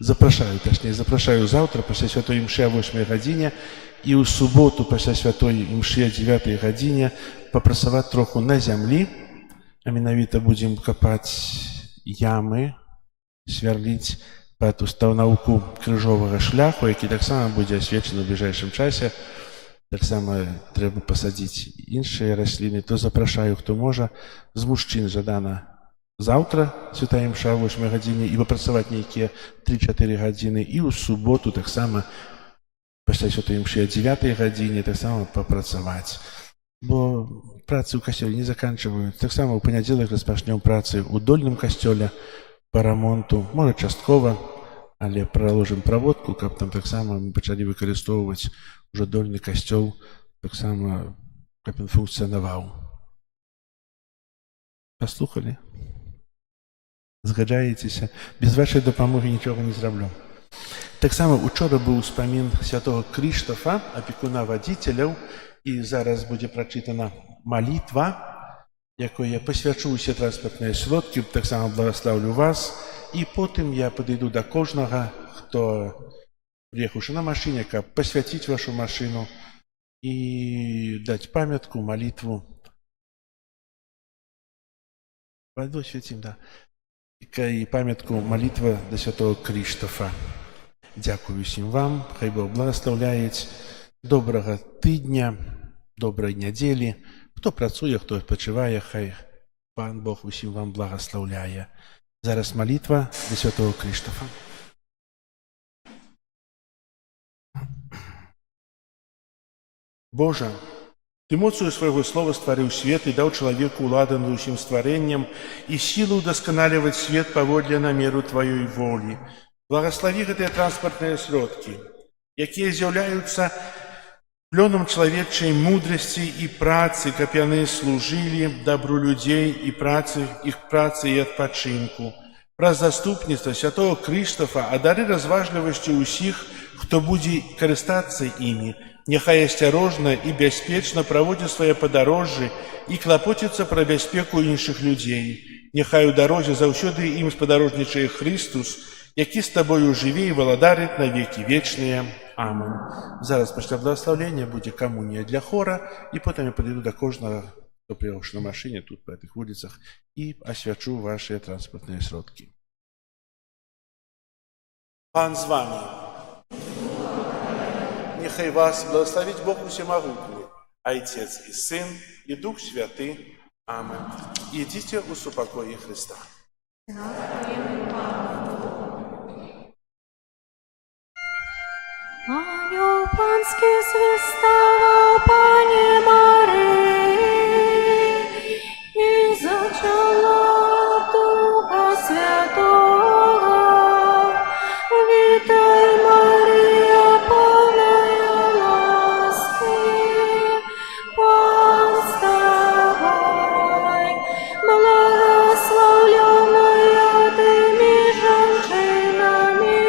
запрашаю заўтра пасля святой імшы о 8 гадзіне і ў суботу пасля святой імшы о 9 гадзіне папрацаваць троху на зямлі, а менавіта будзем капаць ямы, свярліць пад устаноўку крыжовага шляху, які таксама будзе асвечаны ў бліжэйшым часе. Таксама трэба пасадзіць іншыя расліны. То запрашаю, хто можа. З мужчын жадана заўтра святая імша о 8 гадзіне і папрацаваць нейкія 3-4 гадзіны. І ў суботу таксама пасля святой імшы о 9 гадзіне таксама папрацаваць. Бо працы ў касцёле не заканчваюць. Таксама ў панядзелак распачнём працы ў дольным касцёле па рамонту, можа часткова, але праложым праводку, каб там таксама мы пачалі выкарыстоўваць уже дольны касцёл, таксама каб ён функцыянаваў. Паслухалі? Згаджаецеся? Без вашай дапамогі нічога не зраблю. Таксама учора быў успамін святого Крыштафа, апекуна вадзіцеляў, і зараз будзе прачытана малітва, якой я пасвячу ўсе транспартныя сродкі, таксама благаслаўлю вас, і потым я падыду да кожнага, хто приехавши на машине, каб посвятить вашу машину и дать памятку, молитву. Водой святим, да. И памятку, молитва до святого Крыштафа. Дякую всем вам, хай Бог благословляет. Доброго тыдня, доброй недели. Кто працуе, кто odpoczywaje, хай Пан Бог усім вам благословляє. Зараз молитва до святого Крыштафа. Боже, Ты моцою свайго слова стварыў свет і даў чалавеку ўладу над усім стварэннем і сілу ўдасканаліваць свет паводле намеру Тваёй волі. Благаславі гэтыя транспартныя сродкі, якія з'яўляюцца плёнам чалавечай мудрасці і працы, каб яны служылі дабру людзей і іх працы і адпачынку. Праз заступніцтва святого Крыштафа адары разважлівасцю ўсіх, хто будзе карыстацца імі, няхай асцярожна і бяспечна праводзіць свае падарожжы і клапоціцца пра бяспеку іншых людзей. Няхай у дарозе заўсёды ім спадарожнічае Христус, які з Табою жыве і валадарыць на векі вечныя. Амэн. Зараз пасля благословлення будзе камунія для хора, і потым я падыду да кожнага, хто прыехаўшы на машыне тут па гэтых вуліцах, і асвячу вашыя транспартныя сродкі. Пан з вами. Нехай вас благословить Бог Всемогутний, Отец и Сын, и и Дух Святый. Аминь. Идите у супокоя Христа. Ангел панський свиставав Пані Марії, і зачала Духа Святого. Вітай, Марія, повная ласки, Пан з тобой, благословленная ты меж женщинами,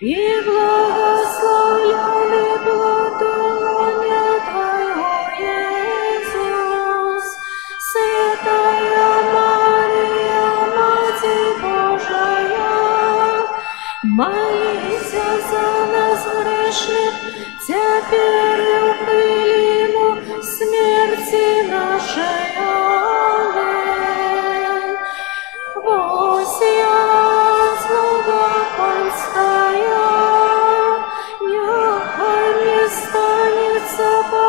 и благословленный плод лона Твоего, Иисус. Святая Мария, Матерь Божия, молись за нас грешных, теперь и в пылину смерти нашей. Аминь. Воссияет слуга Панская, нехай не станется по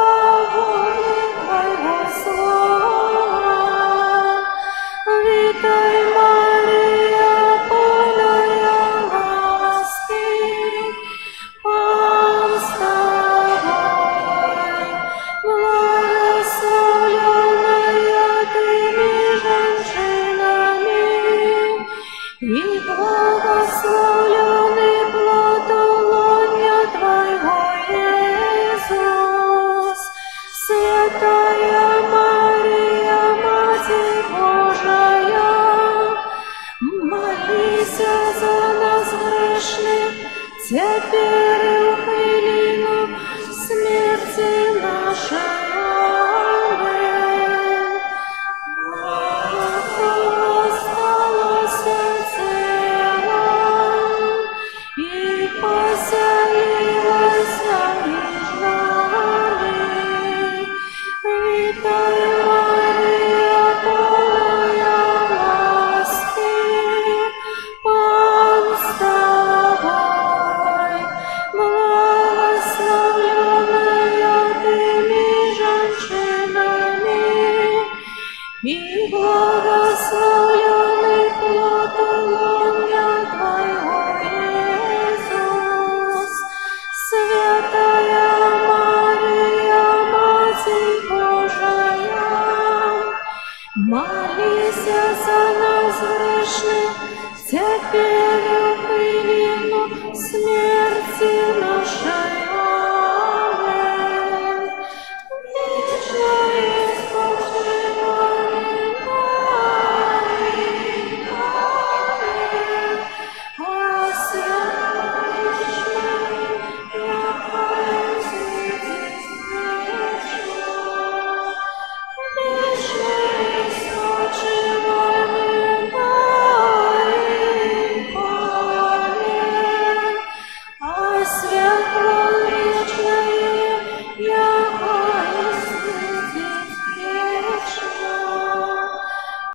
воле Твоего слова. Витай, Мария, полная ласки, Пан с тобой, благословленная ты меж женщинами, и благословленный плод лона Твоего, Иисус. Святая Мария, Матерь Божия, молись за нас грешных, теперь и в пылину смерти нашей.